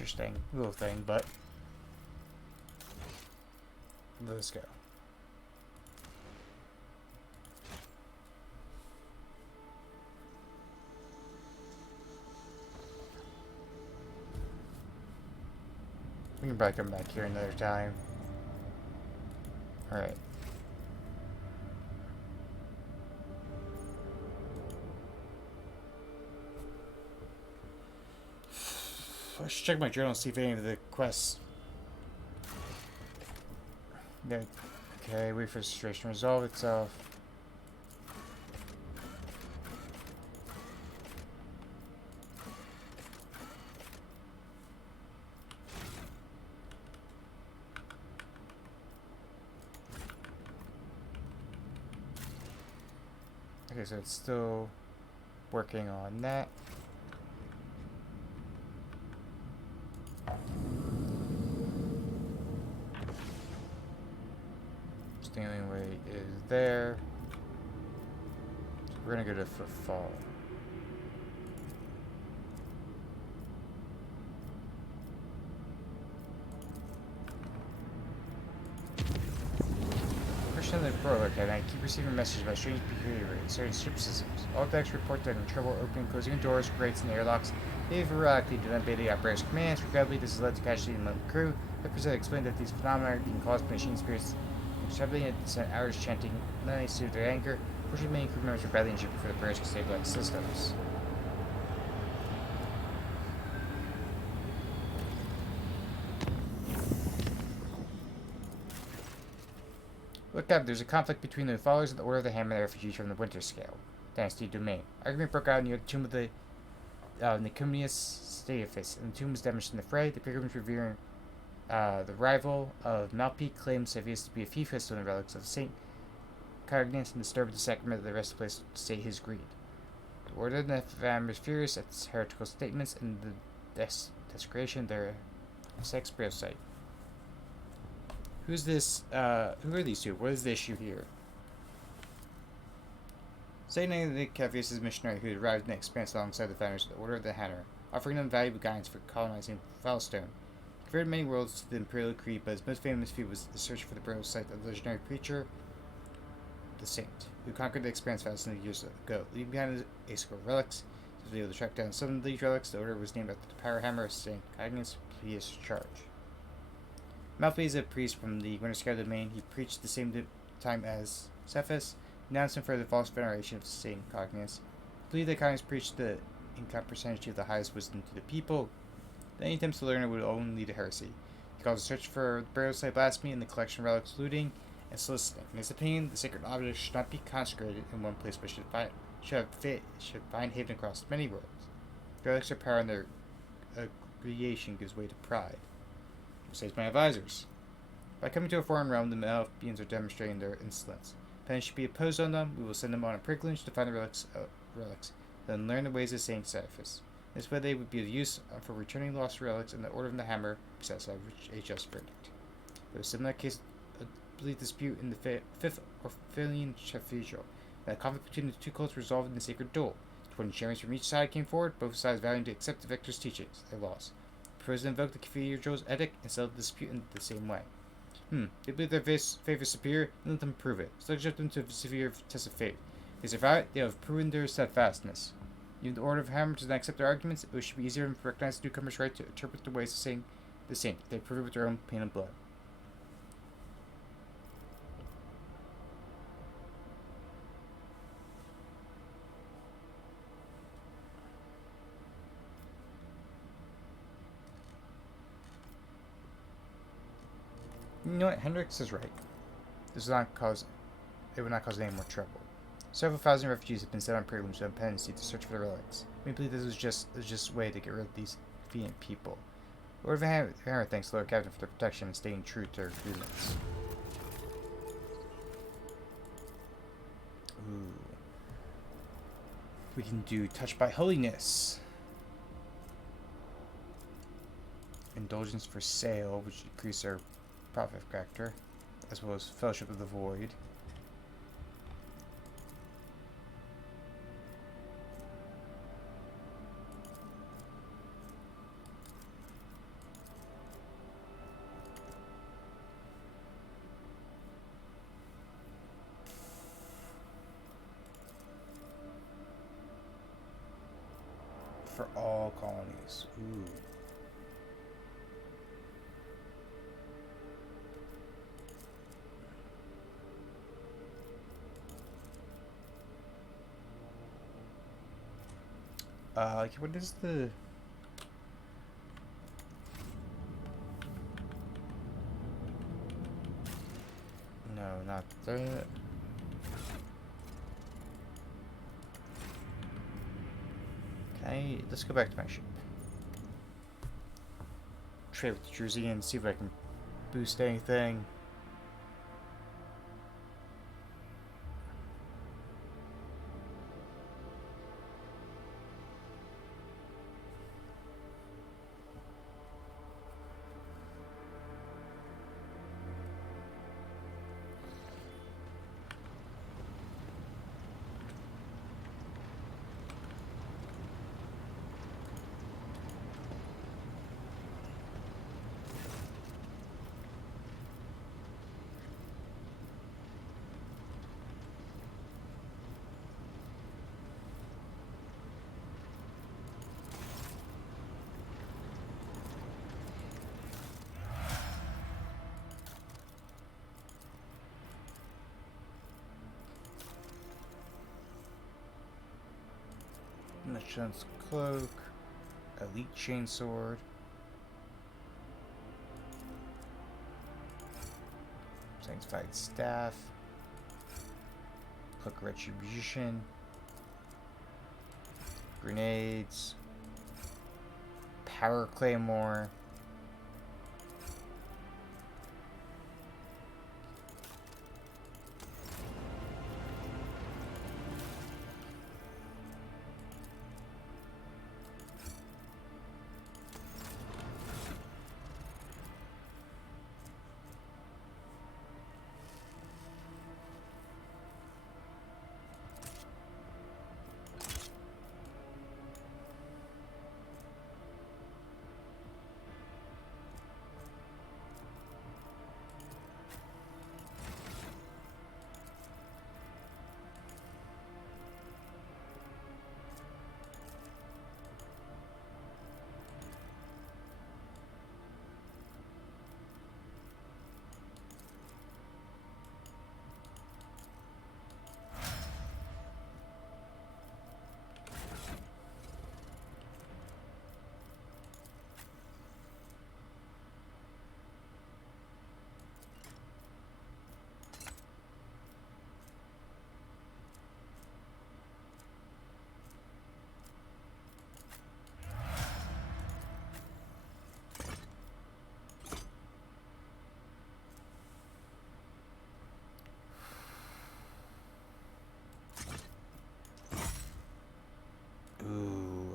interesting little thing, but let's go. We can probably come back here another time. Alright. I should check my journal and see if any of the quests. Yeah. Okay, wait for the situation to resolve itself. Okay, so it's still working on that. Stealing Way is there. So we're gonna go to Footfall. Question the Pro Academy. I keep receiving messages about strange behavior in certain ship systems. All decks report that in trouble opening and closing doors, grates, and airlocks. They erratically do not obey the operator's commands. Regrettably, this has led to casualty among the crew. The presenter explained that these phenomena are being caused by machine spirits shoveling and sent hours chanting, not only soothe their anger. Fortunately, many crew members were badly injured before the bridge could stabilize systems. Look up, there's a conflict between the followers of the Order of the Hammer and the refugees from the Winter Scale Dynasty domain. Argument broke out near the tomb of the Nicomedes Statius, and the tomb was damaged in the fray. The pilgrims revering the rival of Malpi claimed Sevius to be a thief who had stolen the relics of Saint Cognius and disturbed the sacrament of the rest of the place to sate his greed. The Order of the Hammer is furious at its heretical statements and the desecration of their sex burial site. Who's this? Who are these two? What is the issue here? Saint Nicomedes is a missionary who had arrived in the expanse alongside the founders of the Order of the Hammer, offering them valuable guidance for colonizing Foulstone. He converted many worlds to the Imperial Creed, but his most famous feat was the search for the burial site of the legendary preacher, the Saint, who conquered the expanse thousands of years ago, leaving behind a score of relics. To be able to track down some of these relics, the Order was named after the power hammer of Saint Cognius Pius Charge. Malfi is a priest from the Winter Scale domain. He preached the same time as Cephas, announcing for the false veneration of Saint Cognius. He believed that Cognius preached the incomprehension of the highest wisdom to the people. Then any attempts to learn it would only lead to heresy. He calls a search for the burial site blasphemy and the collection of relics looting and soliciting. In his opinion, the sacred objects should not be consecrated in one place, but should find haven across many worlds. Relics are power, and their creation gives way to pride. Says my advisors. By coming to a foreign realm, the Malfians are demonstrating their insolence. Penance should be imposed on them. We will send them on a pilgrimage to find the relics, then learn the ways of Saint Cephas. This way they would be of use for returning lost relics, and the Order of the Hammer possess a just verdict. There was a similar case of belief dispute in the Fifth Orphean Cathedral. The conflict between the two cults resolved in the sacred duel. 20 champions from each side came forward, both sides vowing to accept the victor's teachings. They lost. The president invoked the cathedral's edict and settled the dispute in the same way. They believe their favor is superior, and let them prove it. Subject them to a severe test of fate. If they survive, they have proven their steadfastness. Even the Order of Hammer does not accept their arguments, it should be easier for them to recognize the newcomer's right to interpret the ways of the Saint. They prove it with their own pain and blood. You know what? Hendrix is right. This will not cause. It will not cause any more trouble. Several thousand refugees have been set on pilgrims to Pendency to search for the relics. We believe this is just a way to get rid of these deviant people. Lord of the Hammer thanks the Lord Captain for their protection and staying true to their agreements. Ooh. We can do Touched by Holiness. Indulgence for Sale, which increases our profit factor, as well as Fellowship of the Void. for all colonies. Ooh. What is the... No, not that. Okay, let's go back to my ship. Trade with Jersey and see if I can boost anything. Merchant's Cloak, Elite Chainsword, Sanctified Staff, Cloak of Retribution, Grenades, Power Claymore,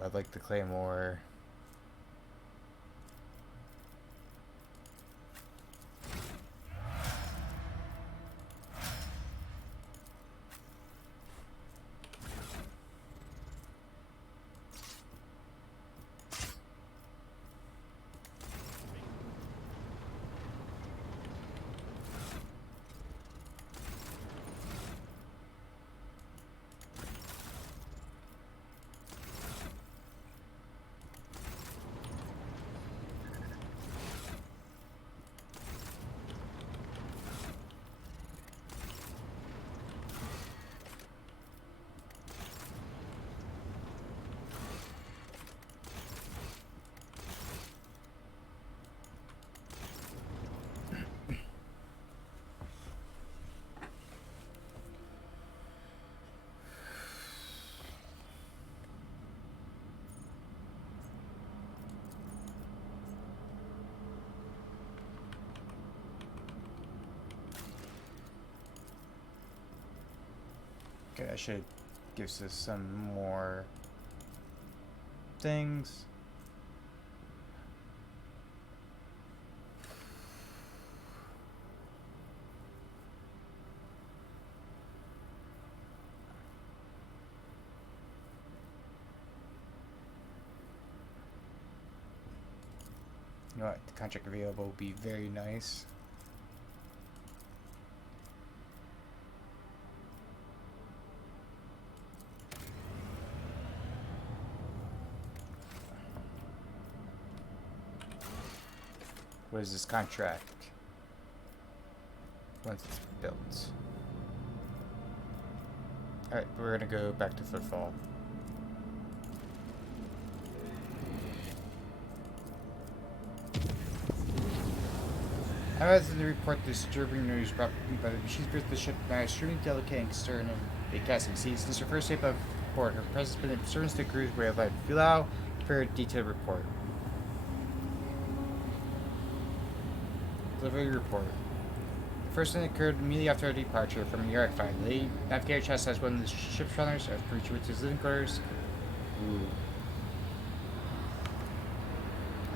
I like the Claymore. Okay, I should give us some more things. You know what? The contract available will be very nice. What is this contract? Once it's built. Alright, we're gonna go back to Footfall. I was in the report the disturbing news brought me by the machines built the ship by extremely delicate and concern and big casting. See, since her first tape of report, her presence has been a disturbance to the crew's way of life. If you allow for a detailed report. Delivery report. The first thing occurred immediately after our departure from New York 5. The lady navigator chastised one of the ship's runners of breach with his living quarters. Ooh.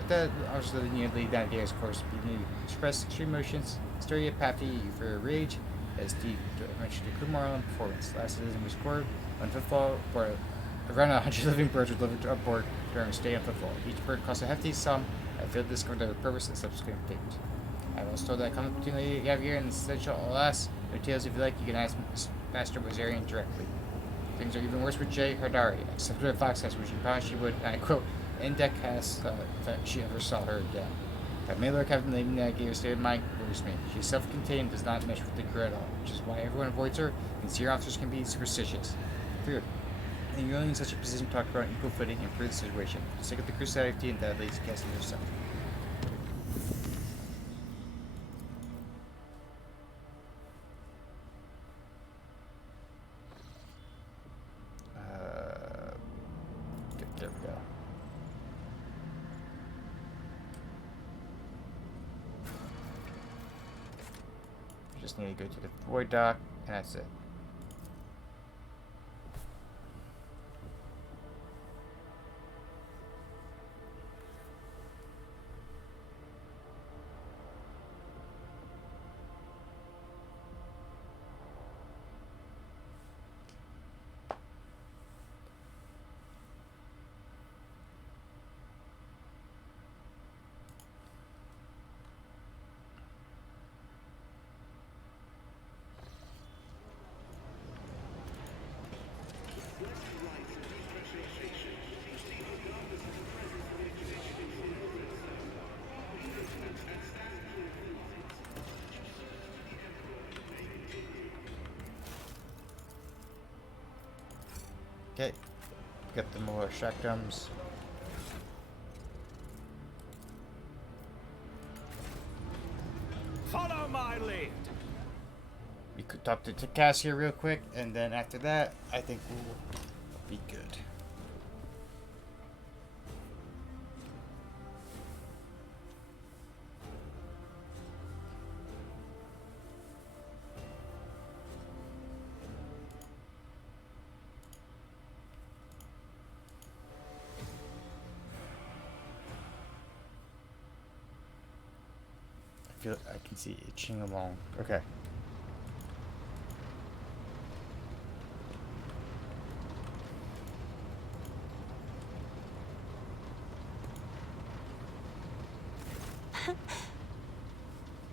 The officer of the new lead navigator's course beginning to express extreme emotions, stereopathy for rage, as deep dimension to crew moral and performance. Last citizen was scored on Footfall, for around 100 living birds were delivered aboard during a stay on Footfall. Each bird cost a hefty sum. I failed to discover their purpose and subsequent fate. I was told that conflict between Lady Gavier and the Essential. Alas, no tales if you like, you can ask Master Wazarian directly. Things are even worse with Jay Hardari. I accepted her fox test, which she promised she would, and I quote, in deck has that she never saw her again. That Mailer Captain Lady Navigator's state of mind worries me. She is self-contained and does not mesh with the crew at all, which is why everyone avoids her, and senior officers can be superstitious. Feared. And you're only in such a position to talk about equal footing and improve the situation. For the sake of the crew's safety and that lady's casting herself. There we go. Just need to go to the void dock, and that's it. Okay, get the more shotguns. Follow my lead. We could talk to Cass here real quick, and then after that, I think we'll be good. I feel I can see itching along. Okay.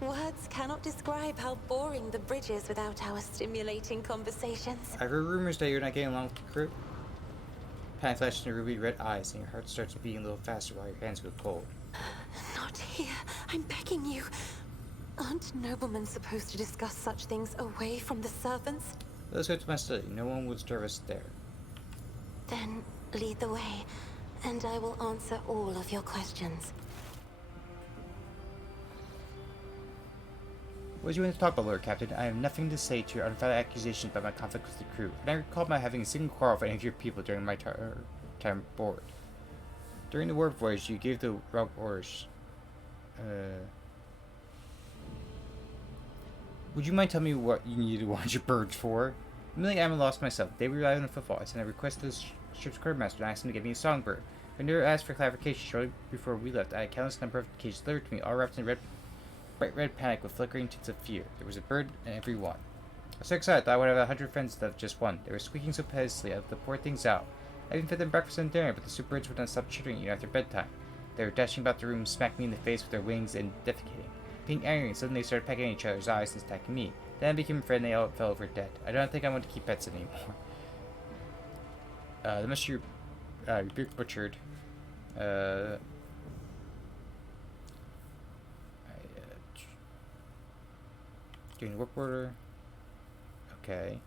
Words cannot describe how boring the bridge is without our stimulating conversations. I've heard rumors that you're not getting along with the crew. Panic flashes in your ruby red eyes, and your heart starts beating a little faster while your hands go cold. Not here. I'm begging you. Aren't noblemen supposed to discuss such things away from the servants? Let's go to my study. No one would serve us there. Then lead the way, and I will answer all of your questions. What do you want to talk about, Lord Captain? I have nothing to say to your unfounded accusations about my conflict with the crew. And I recall my having a single quarrel with any of your people during my time aboard. During the warp voyage, you gave the wrong orders. Would you mind telling me what you needed to watch your birds for? Admittedly, I'm lost myself. They relied on the Footfall. I sent a request to the ship's quartermaster and asked him to give me a songbird. I never asked for clarification. Shortly before we left, I had a countless number of cages delivered to me, all wrapped in bright red panic with flickering tints of fear. There was a bird in every one. I was so excited that I would have 100 friends instead of just one. They were squeaking so piteously I let the poor things out. I even fed them breakfast and dinner, but the super birds would not stop chittering even after bedtime. They were dashing about the room, smacking me in the face with their wings and defecating. Being angry, and suddenly they started pecking at each other's eyes and attacking me. Then I became a friend and they all fell over dead. I don't think I want to keep pets anymore. The must you butchered. Doing the work order. Okay.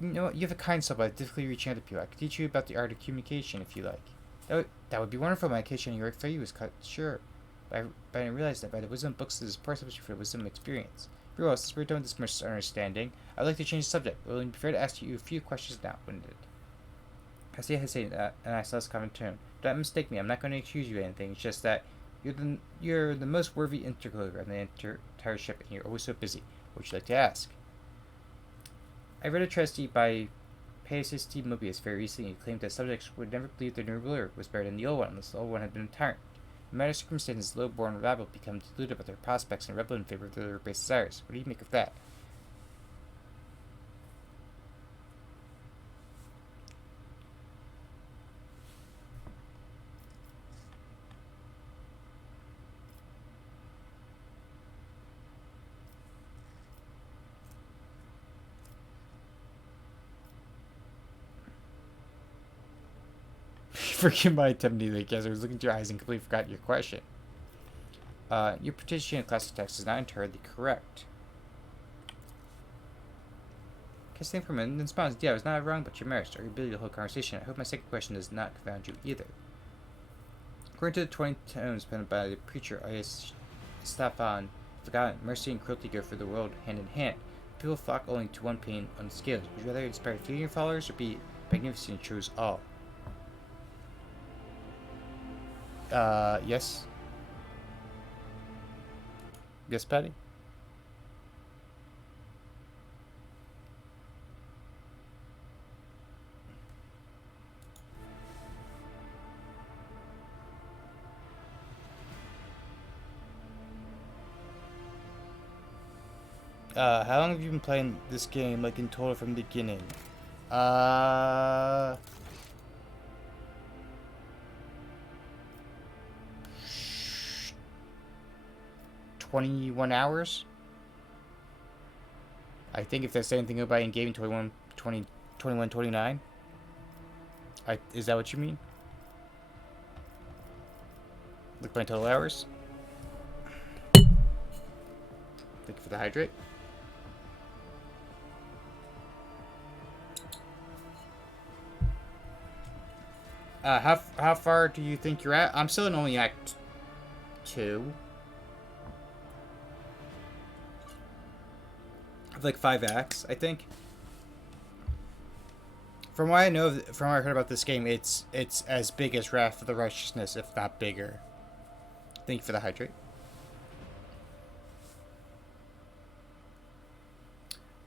You know what? You have a kind soul, but difficulty reaching out to people. I could teach you about the art of communication if you like. That would be wonderful. My education on your work for you is cut short. But I didn't realize that by the wisdom books is a poor substitute for the wisdom experience. Very well, since we're done with this misunderstanding, I'd like to change the subject. It would be fair to ask you a few questions now, wouldn't it? I see hesitating, and I saw this common tone. Don't mistake me. I'm not going to accuse you of anything. It's just that you're the most worthy interlocutor on the entire ship, and you're always so busy. What would you like to ask? I read a tragedy by Paetus T. Mobius very recently. He claimed that subjects would never believe their new ruler was better than the old one unless the old one had been a tyrant. In matter of circumstances, the low-born rabble become deluded about their prospects and rebel in favor of their base desires. What do you make of that? Forgive my attempt to guess. I was looking into your eyes and completely forgot your question. Your participation in classic text is not entirely correct. Casting for a minute and then responds, yeah, I was not wrong about your marriage or your ability to hold conversation. I hope my second question does not confound you either. According to the 20 tomes penned by the preacher Stefan Forgotten, mercy and cruelty go for the world hand in hand. People flock only to one pain on the scales. Would you rather inspire few of your followers or be magnificent and choose all? Yes. Yes, Patty? How long have you been playing this game, like, in total from the beginning? 21 hours? I think if there's anything about in game 21, 29. Is that what you mean? Look my total hours. Thank you for the hydrate. How far do you think you're at? I'm still in only Act 2. Of like 5 acts, I think. From what I know, from what I heard about this game, it's as big as Wrath of the Righteousness, if not bigger. Thank you for the hydrate.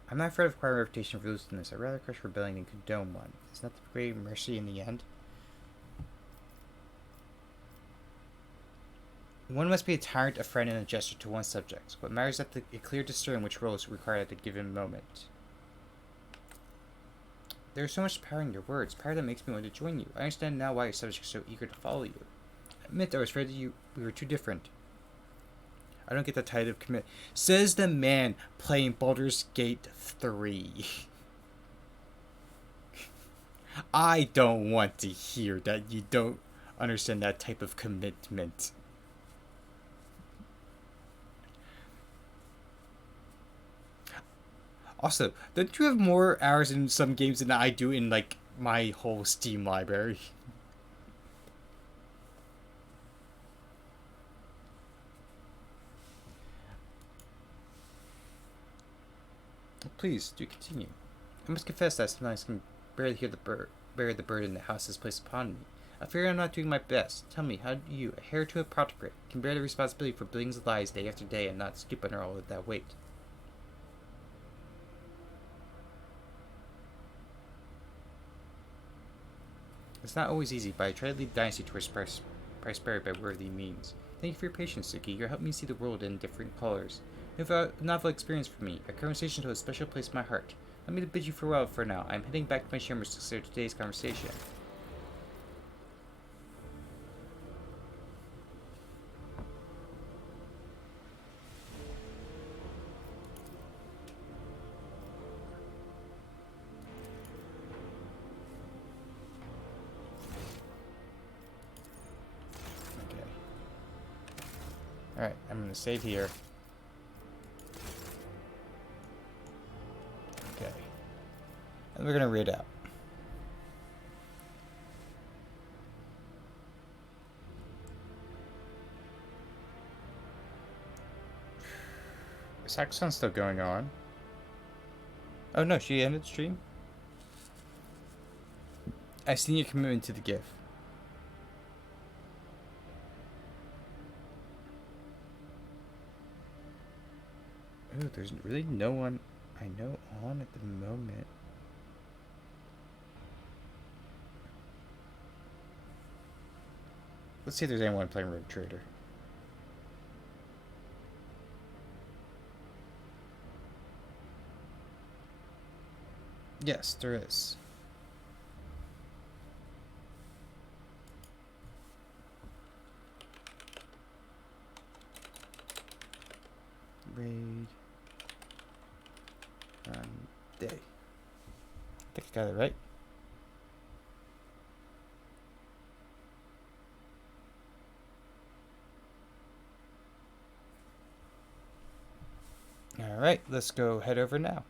I'm not afraid of acquiring a reputation for looseness. I'd rather crush rebellion than condone one. Isn't that the great mercy in the end? One must be a tyrant, a friend, and a jester to one's subjects. What matters is that a clear discern which role is required at a given moment. There is so much power in your words, power that makes me want to join you. I understand now why your subjects are so eager to follow you. I admit I was afraid that we were too different. I don't get the type of commit. Says the man playing Baldur's Gate 3. I don't want to hear that you don't understand that type of commitment. Also, don't you have more hours in some games than I do in, like, my whole Steam library? Please, do continue. I must confess that sometimes I can barely bear the burden the house has placed upon me. I fear I'm not doing my best. Tell me, how do you, a heir to a protocrat, can bear the responsibility for billions of lies day after day and not stoop under all of that weight? It's not always easy, but I try to lead dynasty towards prosperity by worthy means. Thank you for your patience, Suki. You're helping me see the world in different colors. You have a novel experience for me. Our conversation holds a special place in my heart. Let me bid you farewell for now. I'm heading back to my chambers to consider today's conversation. Alright, I'm gonna save here. Okay. And we're gonna read out. Is Hakusan still going on? Oh no, she ended stream? I seen your commitment to the gift. Oh, there's really no one I know on at the moment. Let's see if there's anyone playing Rogue Trader. Yes, there is. Raid. Day. I think I got it right. Alright, let's go head over now.